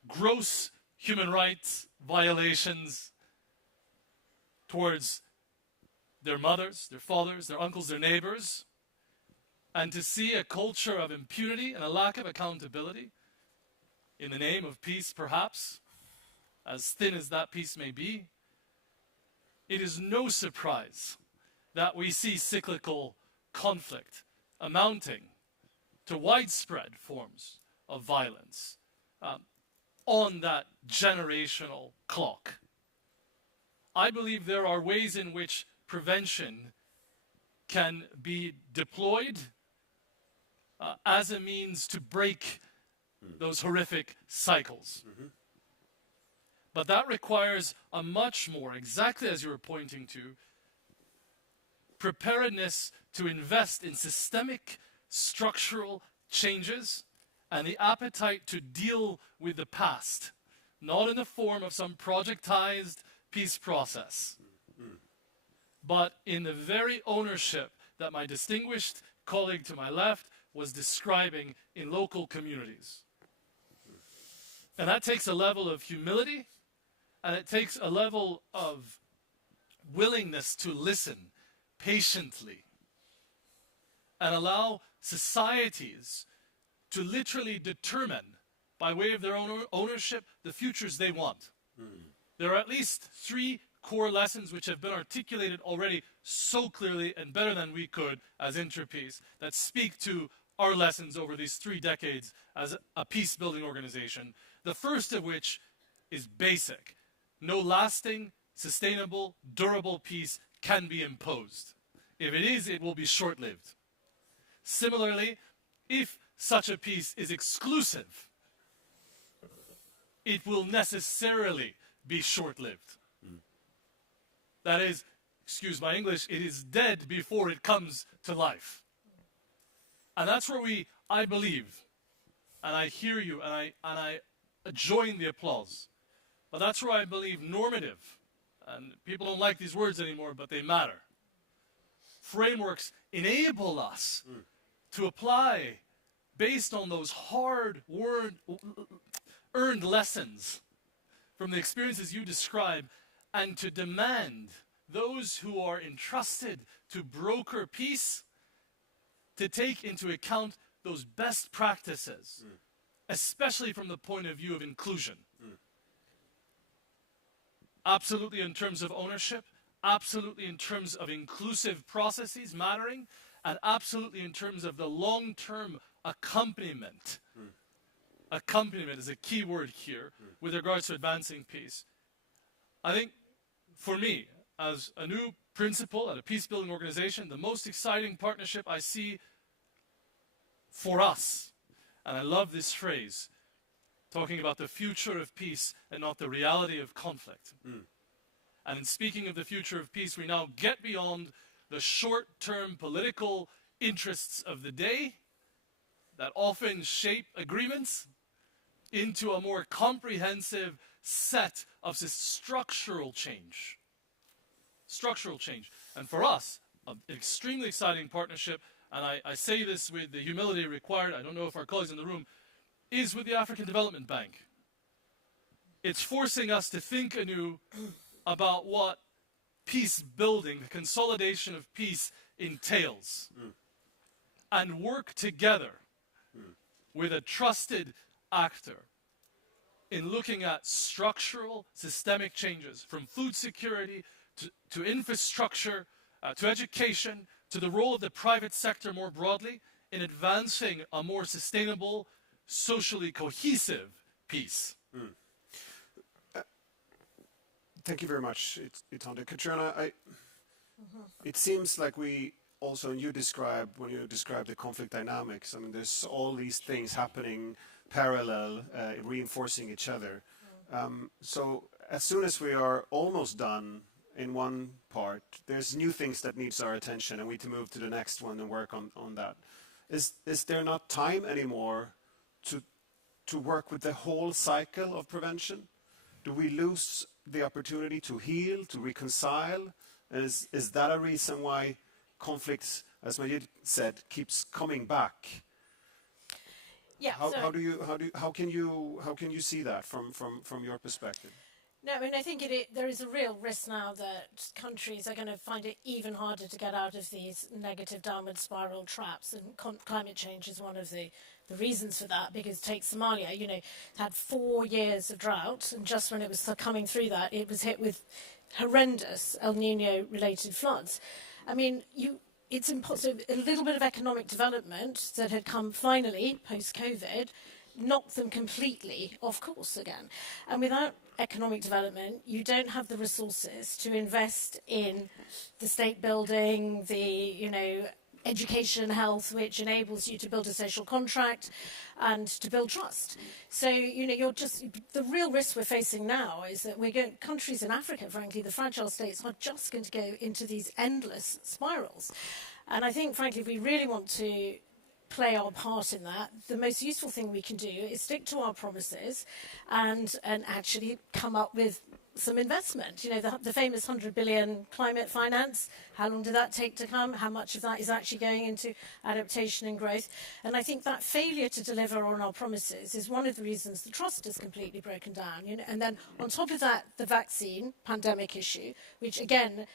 gross human rights violations towards their mothers, their fathers, their uncles, their neighbors, and to see a culture of impunity and a lack of accountability in the name of peace, perhaps, as thin as that peace may be, it is no surprise that we see cyclical conflict amounting to widespread forms of violence on that generational clock. I believe there are ways in which prevention can be deployed as a means to break those horrific cycles. But that requires a much more, exactly as you were pointing to, preparedness to invest in systemic structural changes and the appetite to deal with the past, not in the form of some projectized peace process, but in the very ownership that my distinguished colleague to my left was describing in local communities. And that takes a level of humility, and it takes a level of willingness to listen patiently and allow societies to literally determine, by way of their own ownership, the futures they want. There are at least 3 core lessons which have been articulated already so clearly and better than we could as Interpeace that speak to our lessons over these 3 decades as a peace-building organization. The first of which is basic. No lasting, sustainable, durable peace can be imposed. If it is, it will be short-lived. Similarly, if such a peace is exclusive, it will necessarily be short-lived. That is, excuse my English, it is dead before it comes to life. And that's where I believe, and I hear you, and I join the applause, but that's where I believe normative, and people don't like these words anymore, but they matter. Frameworks enable us to apply based on those earned lessons from the experiences you describe, and to demand those who are entrusted to broker peace to take into account those best practices, especially from the point of view of inclusion. Absolutely in terms of ownership, absolutely in terms of inclusive processes mattering, and absolutely in terms of the long-term accompaniment. Accompaniment is a key word here with regards to advancing peace. I think, for me, as a new principal at a peace-building organization, the most exciting partnership I see for us, and I love this phrase, talking about the future of peace and not the reality of conflict. And in speaking of the future of peace, we now get beyond the short-term political interests of the day that often shape agreements into a more comprehensive set of structural change. Structural change. And for us, an extremely exciting partnership, and I say this with the humility required, I don't know if our colleagues in the room, is with the African Development Bank. It's forcing us to think anew about what peace building, the consolidation of peace entails, and work together with a trusted actor in looking at structural, systemic changes, from food security to infrastructure, to education, to the role of the private sector more broadly in advancing a more sustainable, socially cohesive peace. Thank you very much, Itande. Katrina, it seems like we also, when you describe the conflict dynamics, I mean, there's all these things happening parallel, reinforcing each other. So as soon as we are almost done in one part, there's new things that needs our attention, and we need to move to the next one and work on that. Is there not time anymore to work with the whole cycle of prevention? Do we lose the opportunity to heal, to reconcile? Is that a reason why conflicts, as Majid said, keeps coming back? Yeah. How can you see that from your perspective? No, I mean, I think there is a real risk now that countries are going to find it even harder to get out of these negative downward spiral traps, and climate change is one of the reasons for that, because take Somalia, it had 4 years of drought, and just when it was coming through that, it was hit with horrendous El Nino-related floods. I mean, it's impossible. A little bit of economic development that had come finally post-COVID knocked them completely off course again. And without economic development, you don't have the resources to invest in the state building, the education, health, which enables you to build a social contract and to build trust. So the real risk we're facing now is that countries in Africa, frankly, the fragile states, are just going to go into these endless spirals. And I think, frankly, if we really want to play our part in that, the most useful thing we can do is stick to our promises and actually come up with some investment. You know, the famous 100 billion climate finance, how long did that take to come? How much of that is actually going into adaptation and growth? And I think that failure to deliver on our promises is one of the reasons the trust is completely broken down. You know? And then on top of that, the vaccine pandemic issue, which again,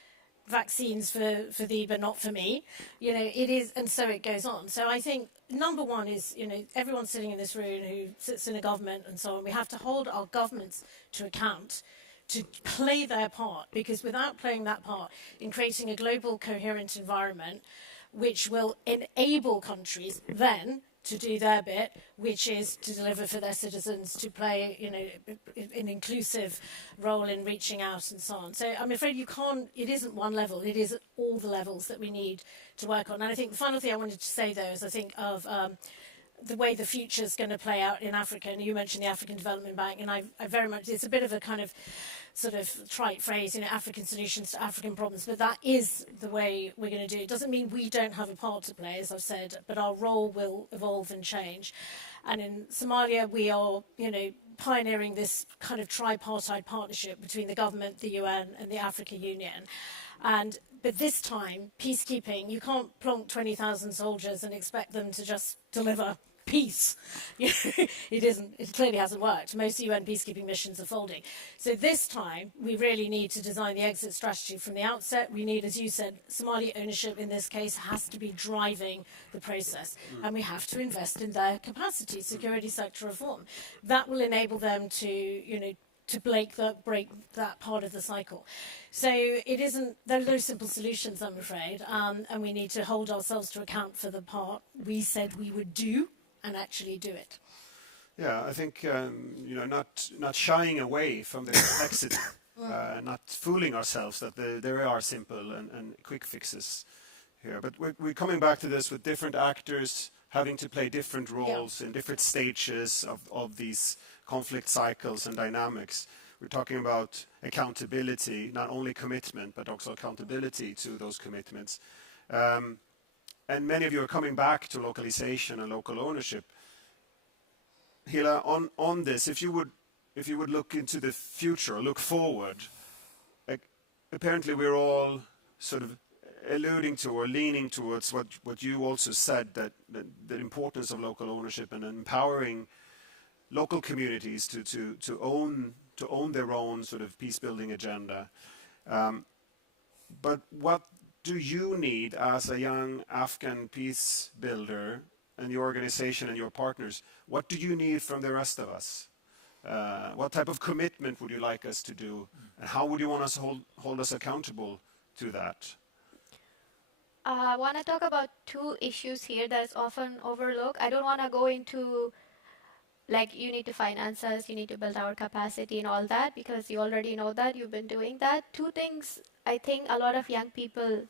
vaccines for thee but not for me, you know, it is, and so it goes on. So I think number one is, you know, everyone sitting in this room who sits in a government and so on, we have to hold our governments to account to play their part, because without playing that part in creating a global coherent environment which will enable countries then to do their bit, which is to deliver for their citizens, to play, you know, an inclusive role in reaching out and so on. So I'm afraid you can't, it isn't one level, it is all the levels that we need to work on. And I think the final thing I wanted to say, though, is I think of the way the future is going to play out in Africa. And you mentioned the African Development Bank, and I very much, it's a bit of a kind of sort of trite phrase, you know, African solutions to African problems, but that is the way we're going to do it. It doesn't mean we don't have a part to play, as I've said, but our role will evolve and change. And in Somalia, we are, you know, pioneering this kind of tripartite partnership between the government, the UN, and the African Union. But this time, peacekeeping, you can't plonk 20,000 soldiers and expect them to just deliver peace. You know, it clearly hasn't worked. Most UN peacekeeping missions are folding. So this time, we really need to design the exit strategy from the outset. We need, as you said, Somali ownership in this case has to be driving the process. And we have to invest in their capacity, security sector reform. That will enable them to, you know, to break that part of the cycle. So it isn't, there are no simple solutions, I'm afraid, and we need to hold ourselves to account for the part we said we would do and actually do it. Yeah, I think you know, not shying away from the complexity, not fooling ourselves that there are simple and quick fixes here. But we're coming back to this with different actors having to play different roles in different stages of these conflict cycles and dynamics. We're talking about accountability, not only commitment, but also accountability to those commitments. And many of you are coming back to localization and local ownership. Hila, on this, if you would look into the future, look forward, apparently we're all sort of alluding to or leaning towards what you also said, that the importance of local ownership and empowering local communities to own their own sort of peace building agenda. But what do you need as a young Afghan peace builder and your organization and your partners? What do you need from the rest of us? What type of commitment would you like us to do? And how would you want us to hold us accountable to that? I want to talk about two issues here that is often overlooked. I don't want to go into like you need to finance us, you need to build our capacity and all that, because you already know that, you've been doing that. Two things I think a lot of young people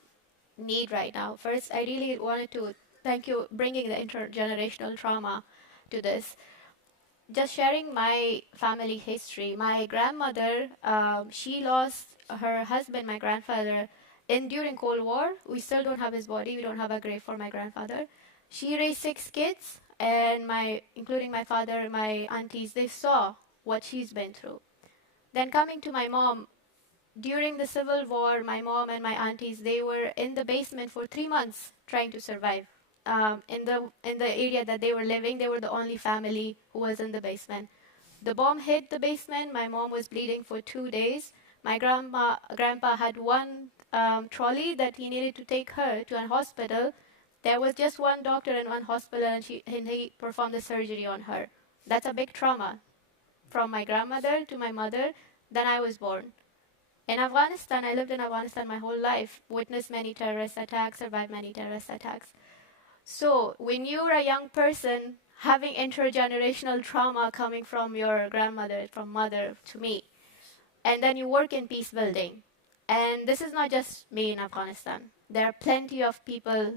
need right now. First, I really wanted to thank you bringing the intergenerational trauma to this. Just sharing my family history. My grandmother, she lost her husband, my grandfather, during Cold War. We still don't have his body. We don't have a grave for my grandfather. She raised 6 kids, and including my father and my aunties, they saw what she's been through. Then coming to my mom, during the Civil War, my mom and my aunties, they were in the basement for 3 months trying to survive. In the area that they were living, they were the only family who was in the basement. The bomb hit the basement. My mom was bleeding for 2 days. My grandpa had one trolley that he needed to take her to a hospital. There was just one doctor in one hospital, and he performed the surgery on her. That's a big trauma. From my grandmother to my mother, then I was born. In Afghanistan, I lived in Afghanistan my whole life, witnessed many terrorist attacks, survived many terrorist attacks. So when you're a young person having intergenerational trauma coming from your grandmother, from mother to me, and then you work in peace building, and this is not just me in Afghanistan. There are plenty of people,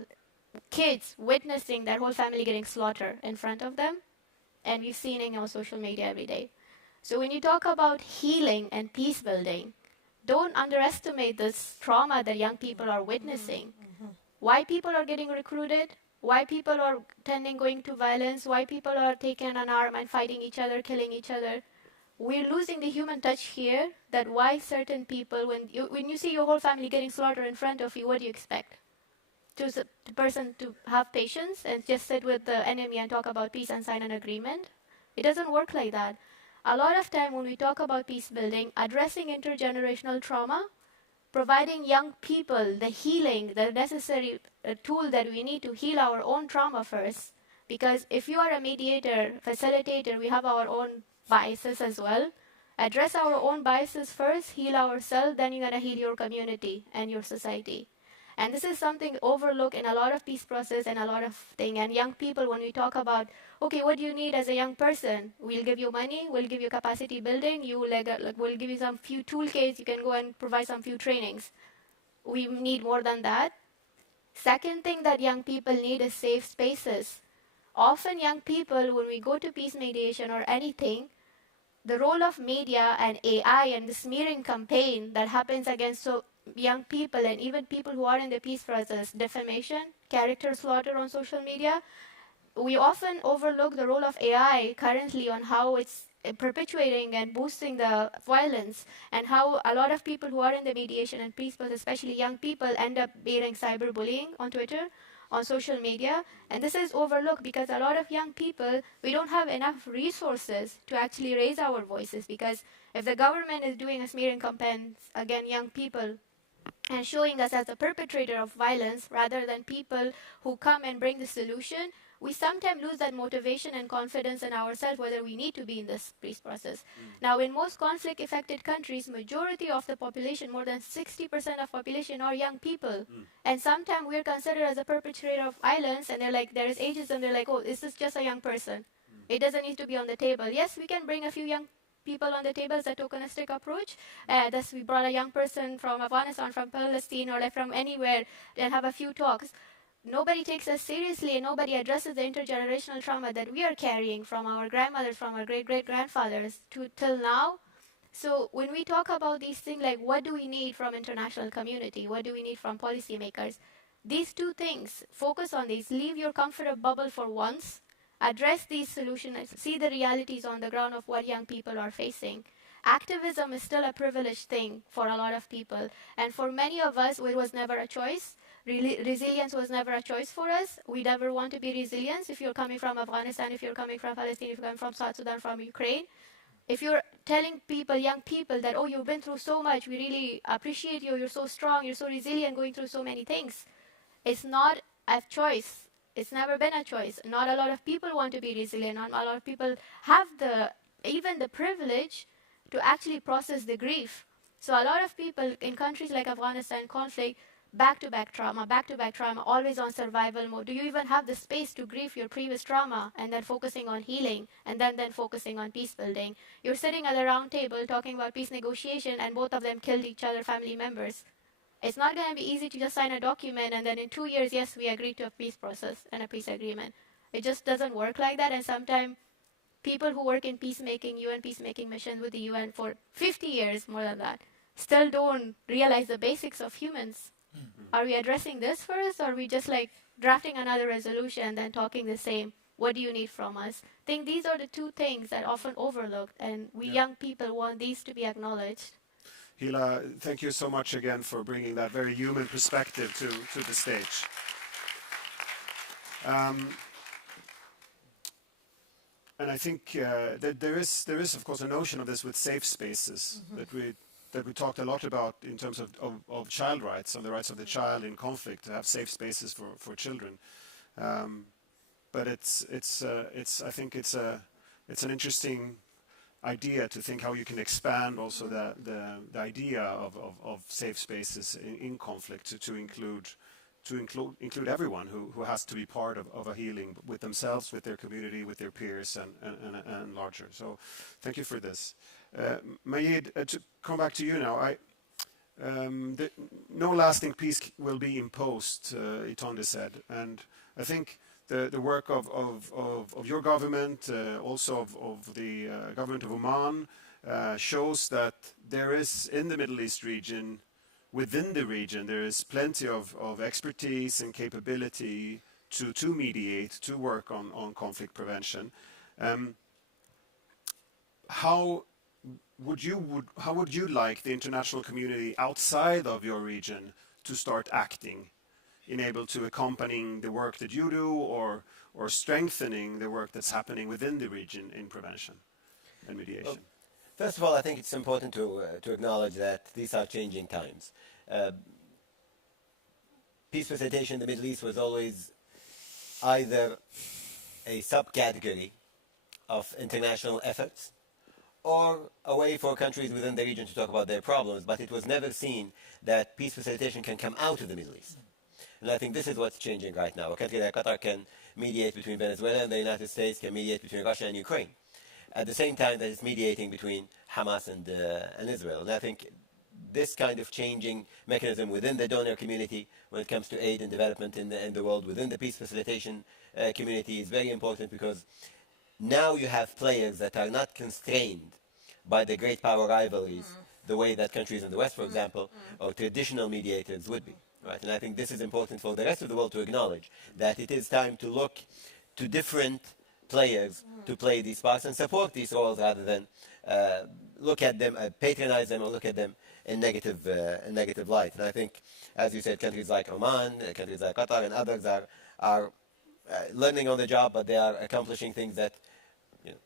kids, witnessing their whole family getting slaughtered in front of them, and we've seen it on social media every day. So when you talk about healing and peace building, don't underestimate this trauma that young people are witnessing. Why people are getting recruited, why people are going to violence, why people are taking an arm and fighting each other, killing each other. we're losing the human touch here, that why certain people, when you see your whole family getting slaughtered in front of you, what do you expect? The person to have patience and just sit with the enemy and talk about peace and sign an agreement? It doesn't work like that. A lot of time when we talk about peace building, addressing intergenerational trauma, providing young people the healing, the necessary tool that we need to heal our own trauma first. Because if you are a mediator, facilitator, we have our own biases as well. Address our own biases first, heal ourselves, then you're going to heal your community and your society. And this is something overlooked in a lot of peace process and a lot of things. And young people, when we talk about, okay, what do you need as a young person? We'll give you money, we'll give you capacity building, we'll give you some few toolkits, you can go and provide some few trainings. We need more than that. Second thing that young people need is safe spaces. Often young people, when we go to peace mediation or anything, the role of media and AI and the smearing campaign that happens against young people and even people who are in the peace process, defamation, character slaughter on social media, we often overlook the role of AI currently on how it's perpetuating and boosting the violence, and how a lot of people who are in the mediation and peace process, especially young people, end up being cyberbullying on Twitter, on social media. And this is overlooked because a lot of young people, we don't have enough resources to actually raise our voices, because if the government is doing a smearing campaigns against young people and showing us as a perpetrator of violence rather than people who come and bring the solution, we sometimes lose that motivation and confidence in ourselves whether we need to be in this peace process. Now, in most conflict-affected countries, majority of the population, more than 60% of population, are young people. And sometimes we're considered as a perpetrator of violence, and they're like, there is ageism, they're like, oh, this is just a young person. It doesn't need to be on the table. Yes, we can bring a few young people on the table as a tokenistic approach. Thus, we brought a young person from Afghanistan, from Palestine, or like from anywhere, and have a few talks. Nobody takes us seriously, and nobody addresses the intergenerational trauma that we are carrying from our grandmothers, from our great-great-grandfathers till now. So when we talk about these things, like what do we need from international community? What do we need from policymakers? These two things, focus on these. Leave your comfortable bubble for once. Address these solutions. See the realities on the ground of what young people are facing. Activism is still a privileged thing for a lot of people. And for many of us, it was never a choice. Resilience was never a choice for us. We never want to be resilient. If you're coming from Afghanistan, if you're coming from Palestine, if you're coming from South Sudan, from Ukraine, if you're telling people, young people, that, oh, you've been through so much, we really appreciate you, you're so strong, you're so resilient, going through so many things. It's not a choice. It's never been a choice. Not a lot of people want to be resilient. Not a lot of people have even the privilege to actually process the grief. So a lot of people in countries like Afghanistan conflict, back-to-back trauma, always on survival mode. Do you even have the space to grieve your previous trauma and then focusing on healing and then focusing on peace building? You're sitting at a round table talking about peace negotiation and both of them killed each other, family members. It's not going to be easy to just sign a document and then in 2 years, yes, we agreed to a peace process and a peace agreement. It just doesn't work like that. And sometimes people who work in peacemaking, UN peacemaking missions with the UN for 50 years, more than that, still don't realize the basics of humans. Are we addressing this first, or are we just like drafting another resolution and then talking the same? What do you need from us? I think these are the two things that are often overlooked, and we young people want these to be acknowledged. Hila, thank you so much again for bringing that very human perspective to the stage. And I think that there is, of course, a notion of this with safe spaces that we talked a lot about in terms of child rights, and the rights of the child in conflict, to have safe spaces for children. But I think it's an interesting idea to think how you can expand also the idea of safe spaces in conflict to include everyone who has to be part of a healing with themselves, with their community, with their peers, and larger. So thank you for this. Majid, to come back to you now, no lasting peace will be imposed, Itonde said, and I think the work of your government, also of the government of Oman, shows that there is, in the Middle East region, within the region, there is plenty of expertise and capability to mediate, to work on conflict prevention. How how would you like the international community outside of your region to start acting, able to accompanying the work that you do, or strengthening the work that's happening within the region in prevention and mediation? Well, first of all, I think it's important to acknowledge that these are changing times. Peace facilitation in the Middle East was always either a subcategory of international efforts or a way for countries within the region to talk about their problems, but it was never seen that peace facilitation can come out of the Middle East. And I think this is what's changing right now. A country like Qatar can mediate between Venezuela and the United States, can mediate between Russia and Ukraine, at the same time that it's mediating between Hamas and Israel. And I think this kind of changing mechanism within the donor community when it comes to aid and development in the world, within the peace facilitation community, is very important, because now you have players that are not constrained by the great power rivalries the way that countries in the West, for example, or traditional mediators would be. Right? And I think this is important for the rest of the world to acknowledge, that it is time to look to different players to play these parts and support these roles, rather than look at them, patronize them, or look at them in negative light. And I think, as you said, countries like Oman, countries like Qatar, and others are learning on the job, but they are accomplishing things that,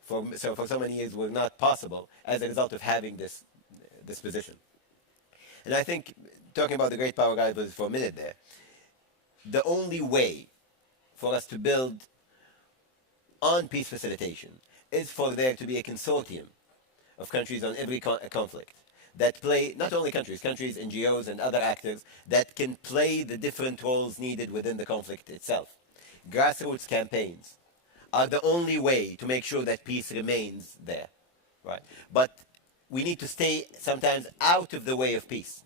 for so many years were not possible as a result of having this position. And I think, talking about the great power rivalries for a minute there, the only way for us to build on peace facilitation is for there to be a consortium of countries on every conflict that play, not only countries, NGOs and other actors that can play the different roles needed within the conflict itself. Grassroots campaigns are the only way to make sure that peace remains there, right? But we need to stay sometimes out of the way of peace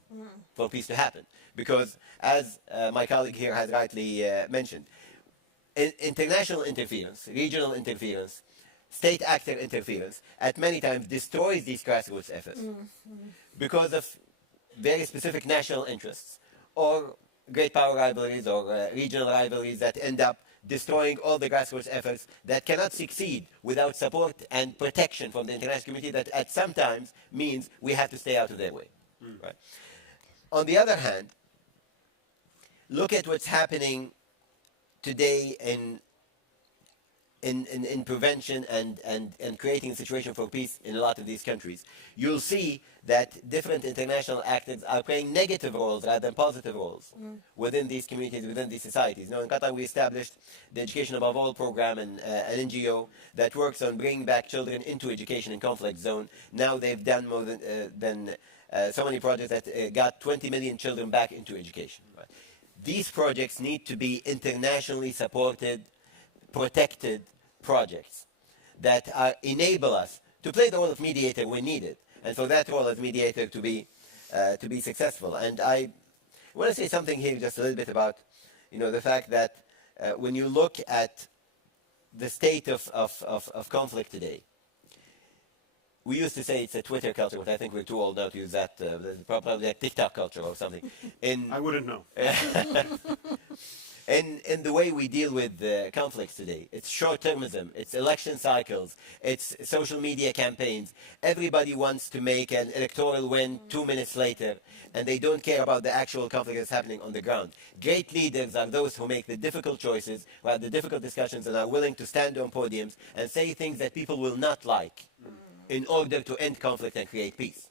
for peace to happen, because, as my colleague here has rightly mentioned, international interference, regional interference, state actor interference, at many times destroys these grassroots efforts because of very specific national interests or great power rivalries or regional rivalries that end up destroying all the grassroots efforts that cannot succeed without support and protection from the international community, that at some times means we have to stay out of their way. Right? On the other hand, look at what's happening today in prevention and creating a situation for peace in a lot of these countries. You'll see that different international actors are playing negative roles rather than positive roles within these communities, within these societies. Now, in Qatar, we established the Education Above All program, and an NGO that works on bringing back children into education in conflict zone. Now they've done more than so many projects that got 20 million children back into education. Right? These projects need to be internationally supported, protected projects that enable us to play the role of mediator when needed, and for that role as mediator to be successful. And I want to say something here just a little bit about the fact that when you look at the state of conflict today, we used to say it's a Twitter culture, but I think we're too old now to use that. Probably like TikTok culture or something. I wouldn't know. In the way we deal with conflicts today, it's short-termism, it's election cycles, it's social media campaigns. Everybody wants to make an electoral win 2 minutes later, and they don't care about the actual conflict that's happening on the ground. Great leaders are those who make the difficult choices, who have the difficult discussions, and are willing to stand on podiums and say things that people will not like in order to end conflict and create peace.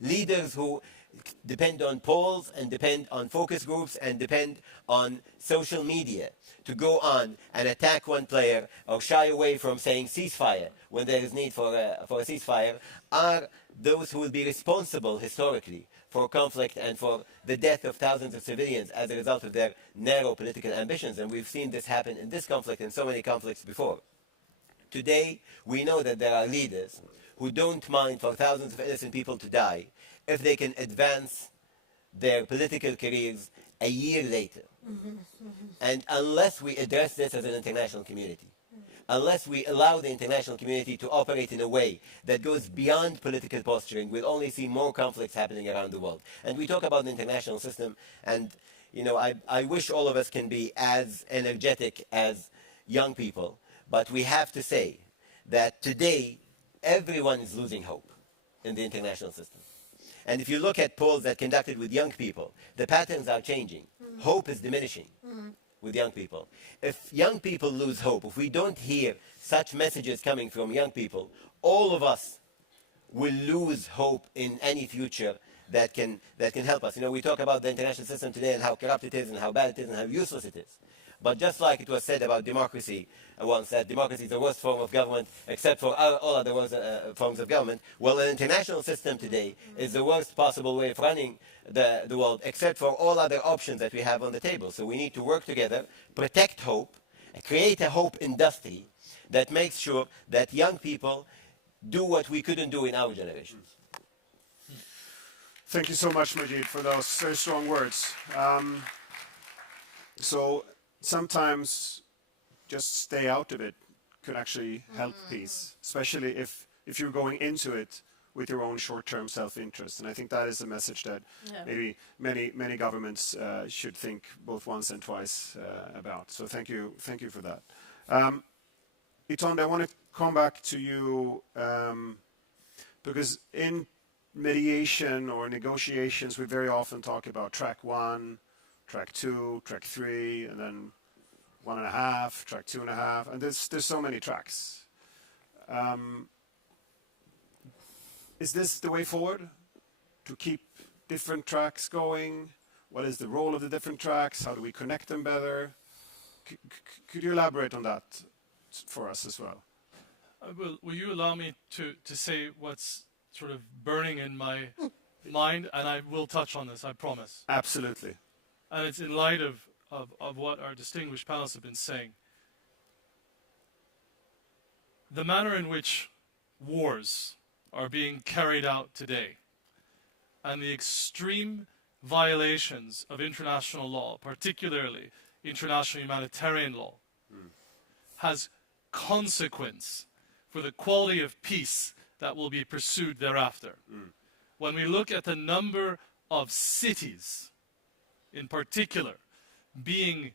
Leaders who depend on polls and depend on focus groups and depend on social media to go on and attack one player or shy away from saying ceasefire when there is need for a ceasefire are those who will be responsible historically for conflict and for the death of thousands of civilians as a result of their narrow political ambitions. And we've seen this happen in this conflict and so many conflicts before. Today, we know that there are leaders who don't mind for thousands of innocent people to die if they can advance their political careers a year later. And unless we address this as an international community, unless we allow the international community to operate in a way that goes beyond political posturing, we'll only see more conflicts happening around the world. And we talk about the international system, and I wish all of us can be as energetic as young people, but we have to say that today everyone is losing hope. in the international system. And if you look at polls that conducted with young people, the patterns are changing. Hope is diminishing with young people. If young people lose hope, if we don't hear such messages coming from young people, all of us will lose hope in any future that can help us. You know, we talk about the international system today and how corrupt it is and how bad it is and how useless it is. But just like it was said about democracy once, that democracy is the worst form of government except for all other forms of government, well, an international system today is the worst possible way of running the world except for all other options that we have on the table. So we need to work together, protect hope, create a hope industry that makes sure that young people do what we couldn't do in our generations. Thank you so much, Majid, for those very strong words. So sometimes just stay out of it could actually help peace, especially if you're going into it with your own short-term self-interest. And I think that is a message that maybe many governments should think both once and twice about. So thank you for that. Itonde, I want to come back to you because in mediation or negotiations, we very often talk about track 1, track 2, track 3, and then 1.5, track 2.5, and there's so many tracks. Is this the way forward? To keep different tracks going? What is the role of the different tracks? How do we connect them better? Could you elaborate on that for us as well? Will you allow me to say what's sort of burning in my mind? And I will touch on this, I promise. Absolutely. And it's in light of what our distinguished panelists have been saying. The manner in which wars are being carried out today and the extreme violations of international law, particularly international humanitarian law, has consequence for the quality of peace that will be pursued thereafter. When we look at the number of cities, in particular, being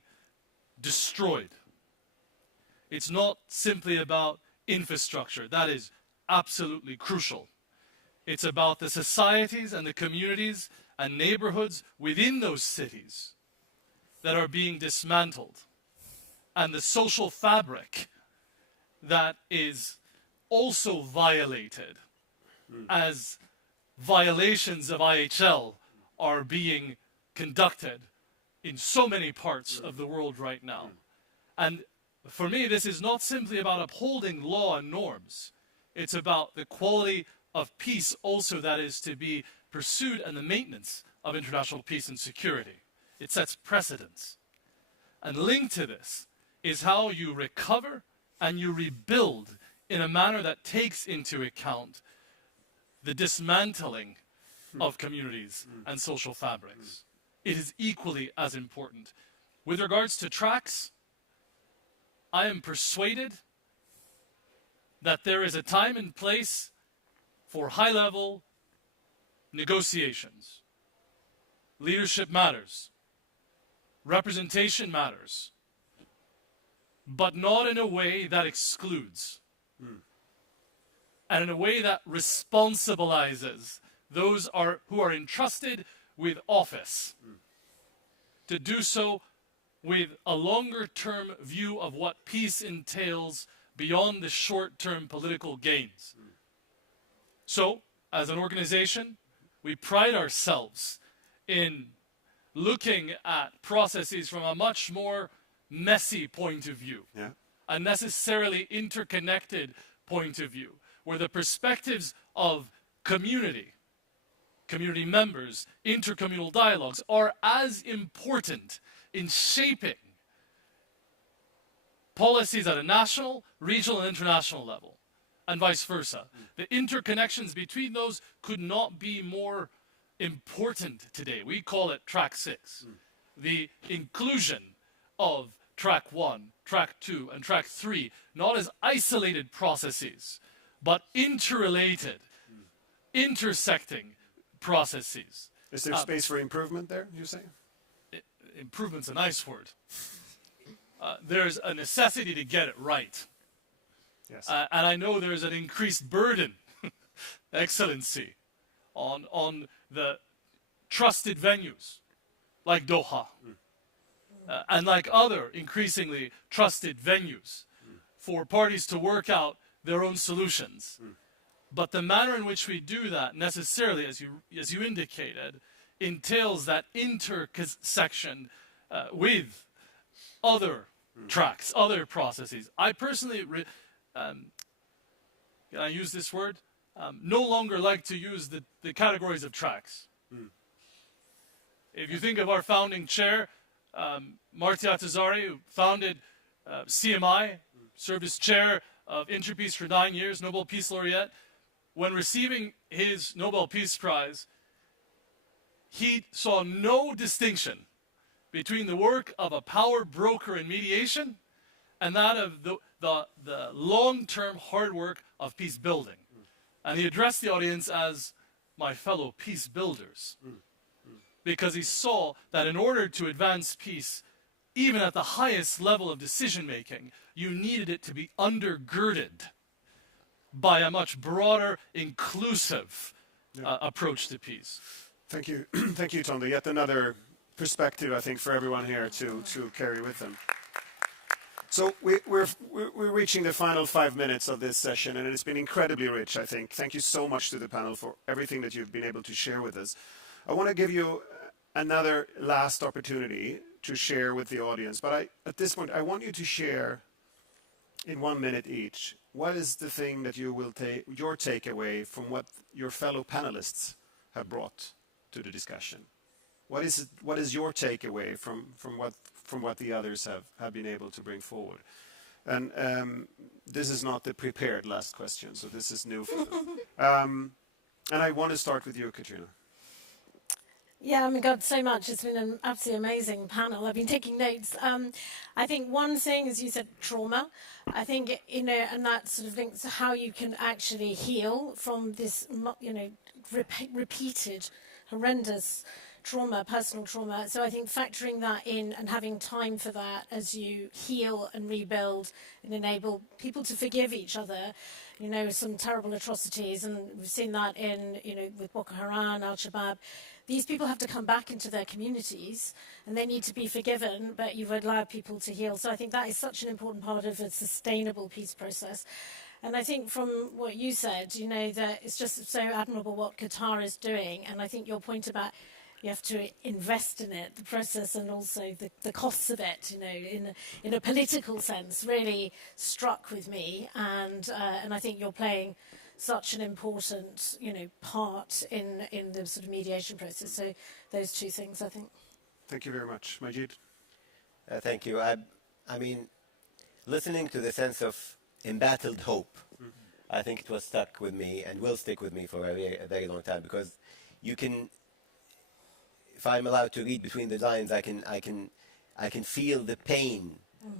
destroyed, it's not simply about infrastructure. That is absolutely crucial. It's about the societies and the communities and neighborhoods within those cities that are being dismantled, and the social fabric that is also violated as violations of IHL are being conducted in so many parts of the world right now. And for me, this is not simply about upholding law and norms. It's about the quality of peace also that is to be pursued and the maintenance of international peace and security. It sets precedents. And linked to this is how you recover and you rebuild in a manner that takes into account the dismantling of communities and social fabrics. It is equally as important. With regards to tracks, I am persuaded that there is a time and place for high-level negotiations. Leadership matters. Representation matters. But not in a way that excludes. And in a way that responsibilizes those who are entrusted with office to do so with a longer-term view of what peace entails beyond the short-term political gains. So, as an organization, we pride ourselves in looking at processes from a much more messy point of view, a necessarily interconnected point of view, where the perspectives of community members, intercommunal dialogues are as important in shaping policies at a national, regional, and international level, and vice versa. The interconnections between those could not be more important today. We call it track 6. The inclusion of track 1, track 2, and track 3, not as isolated processes, but interrelated, intersecting processes. Is there space for improvement there, you say? Improvement's a nice word. There's a necessity to get it right. Yes. And I know there's an increased burden excellency, on the trusted venues like Doha and like other increasingly trusted venues for parties to work out their own solutions. But the manner in which we do that necessarily, as you indicated, entails that intersection with other tracks, other processes. I personally, can I use this word? No longer like to use the categories of tracks. If you think of our founding chair, Marty Atazari, who founded CMI, served as chair of Interpeace for 9 years, Nobel Peace Laureate. When receiving his Nobel Peace Prize, he saw no distinction between the work of a power broker in mediation and that of the long-term hard work of peace building. And he addressed the audience as my fellow peace builders, because he saw that in order to advance peace, even at the highest level of decision-making, you needed it to be undergirded by a much broader, inclusive approach to peace. Thank you. Thank you, Tondo. Yet another perspective, I think, for everyone here to carry with them. So we're reaching the final 5 minutes of this session, and it's been incredibly rich, I think. Thank you so much to the panel for everything that you've been able to share with us. I want to give you another last opportunity to share with the audience, but at this point, I want you to share in 1 minute each. What is the thing that you will your takeaway from what your fellow panelists have brought to the discussion? What is your takeaway from what the others have been able to bring forward? And this is not the prepared last question, so this is new for them. And I want to start with you, Katrina. Yeah, oh my God, so much. It's been an absolutely amazing panel. I've been taking notes. I think one thing, as you said, trauma. I think, and that sort of links to how you can actually heal from this, repeated, horrendous trauma, personal trauma. So I think factoring that in and having time for that as you heal and rebuild and enable people to forgive each other, some terrible atrocities. And we've seen that in, with Boko Haram, Al-Shabaab. These people have to come back into their communities and they need to be forgiven, but you've allowed people to heal. So I think that is such an important part of a sustainable peace process. And I think from what you said, that it's just so admirable what Qatar is doing. And I think your point about you have to invest in it, the process, and also the costs of it, in a political sense, really struck with me. And I think you're playing such an important, part in the sort of mediation process. So those two things, I think. Thank you very much. Majid? Thank you. I mean, listening to the sense of embattled hope, I think it was stuck with me and will stick with me for a very long time, because you can, if I'm allowed to read between the lines, I can feel the pain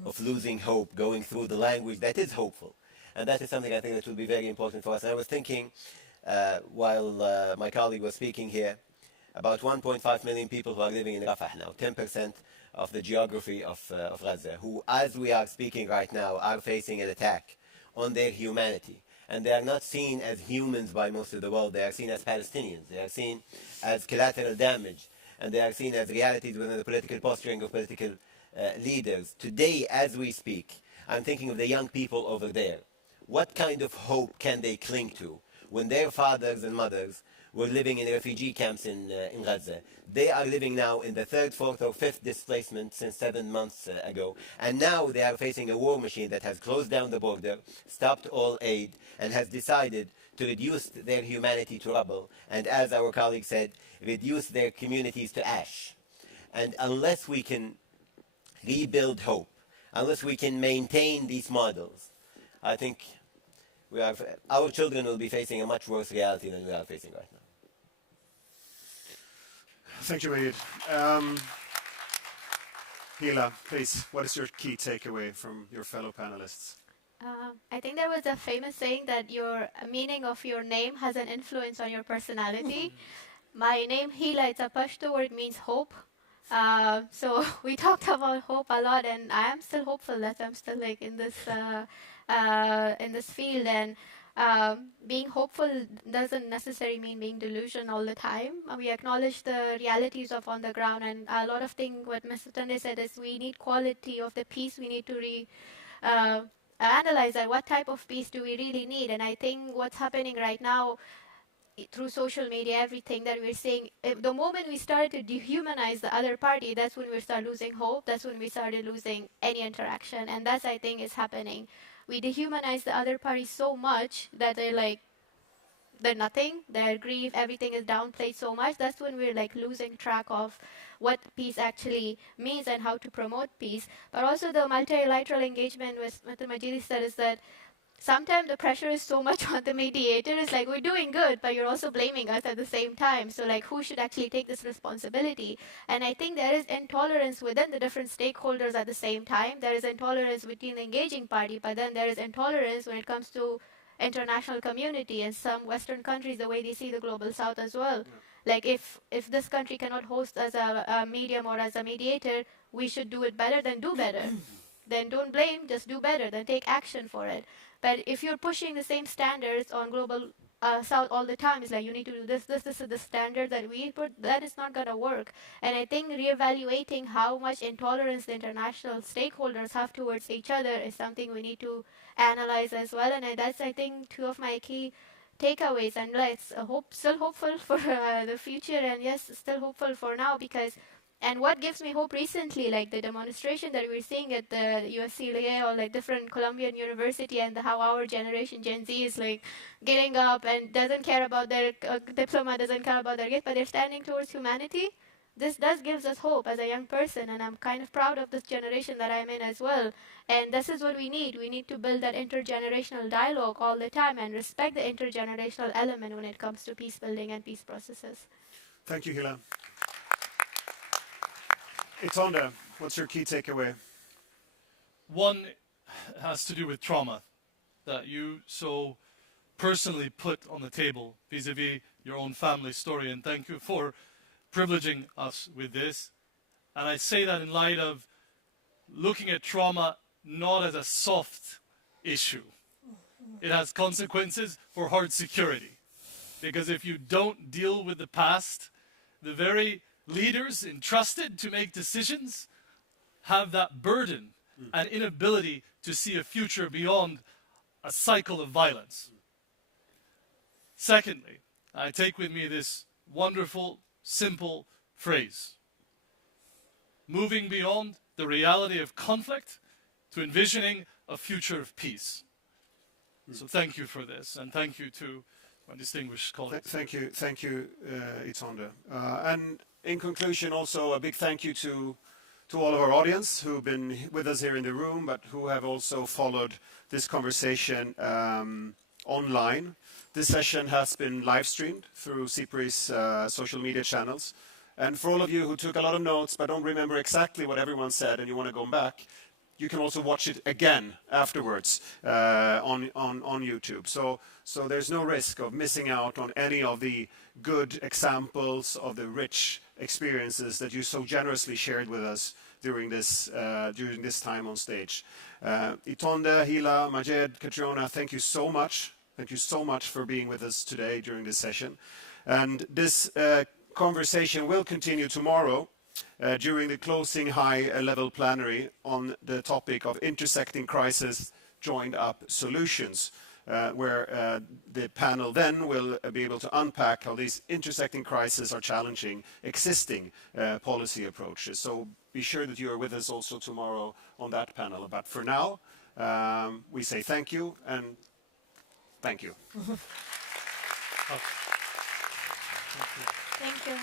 of losing hope going through the language that is hopeful. And that is something I think that will be very important for us. And I was thinking, while my colleague was speaking here, about 1.5 million people who are living in Rafah now, 10% of the geography of Gaza, who, as we are speaking right now, are facing an attack on their humanity. And they are not seen as humans by most of the world. They are seen as Palestinians. They are seen as collateral damage. And they are seen as realities within the political posturing of political leaders. Today, as we speak, I'm thinking of the young people over there. What kind of hope can they cling to when their fathers and mothers were living in refugee camps in Gaza? They are living now in the third, fourth, or fifth displacement since 7 months ago. And now they are facing a war machine that has closed down the border, stopped all aid, and has decided to reduce their humanity to rubble. And as our colleague said, reduce their communities to ash. And unless we can rebuild hope, unless we can maintain these models, I think our children will be facing a much worse reality than we are facing right now. Thank you, Majid. Hila, please, what is your key takeaway from your fellow panelists? I think there was a famous saying that your meaning of your name has an influence on your personality. My name, Hila, it's a Pashto word, means hope. So we talked about hope a lot, and I am still hopeful that I'm still in this field. And being hopeful doesn't necessarily mean being delusional all the time. We acknowledge the realities of on the ground, and a lot of things what Mr. Tunde said is we need quality of the peace. We need to analyze that what type of peace do we really need. And I think what's happening right now through social media, everything that we're seeing, the moment we started to dehumanize the other party, that's when we start losing hope. That's when we started losing any interaction. And that's, I think, is happening. We dehumanize the other party so much that they're nothing, their grief, everything is downplayed so much. That's when we're like losing track of what peace actually means and how to promote peace. But also the multilateral engagement with Mr. Majidi said is that sometimes the pressure is so much on the mediator. It's like, we're doing good, but you're also blaming us at the same time. So like, who should actually take this responsibility? And I think there is intolerance within the different stakeholders at the same time. There is intolerance between the engaging party, but then there is intolerance when it comes to international community and some Western countries, the way they see the global South as well. Yeah. Like, if this country cannot host as a medium or as a mediator, we should do it better, then do better. Then don't blame, just do better, then take action for it. But if you're pushing the same standards on global South all the time, it's like you need to do this is the standard that we put, that is not going to work. And I think reevaluating how much intolerance the international stakeholders have towards each other is something we need to analyze as well. And that's, I think, two of my key takeaways. And let's still hopeful for the future, and yes, still hopeful for now, because and what gives me hope recently, like the demonstration that we're seeing at the USCLA or like different Colombian university, and how our generation, Gen Z, is like getting up and doesn't care about their diploma, doesn't care about their gift, but they're standing towards humanity. This does gives us hope as a young person, and I'm kind of proud of this generation that I'm in as well. And this is what we need. We need to build that intergenerational dialogue all the time and respect the intergenerational element when it comes to peace building and peace processes. Thank you, Hila. Itonde, what's your key takeaway? One has to do with trauma that you so personally put on the table vis-a-vis your own family story, and thank you for privileging us with this. And I say that in light of looking at trauma not as a soft issue. It has consequences for hard security. Because if you don't deal with the past, the very leaders entrusted to make decisions have that burden and inability to see a future beyond a cycle of violence. Secondly, I take with me this wonderful, simple phrase: moving beyond the reality of conflict to envisioning a future of peace. So thank you for this, and thank you to my distinguished colleagues. Thank you, Itonde. And in conclusion, also a big thank you to all of our audience who've been with us here in the room, but who have also followed this conversation online. This session has been live streamed through CIPRI's social media channels. And for all of you who took a lot of notes but don't remember exactly what everyone said and you want to go back, you can also watch it again afterwards on YouTube. So there's no risk of missing out on any of the good examples of the rich experiences that you so generously shared with us during this time on stage. Itonde, Hila, Majed, Catriona, thank you so much. Thank you so much for being with us today during this session. And this conversation will continue tomorrow during the closing high-level plenary on the topic of intersecting crisis, joined-up solutions, where the panel then will be able to unpack how these intersecting crises are challenging existing policy approaches. So be sure that you are with us also tomorrow on that panel. But for now, we say thank you and thank you. Thank you.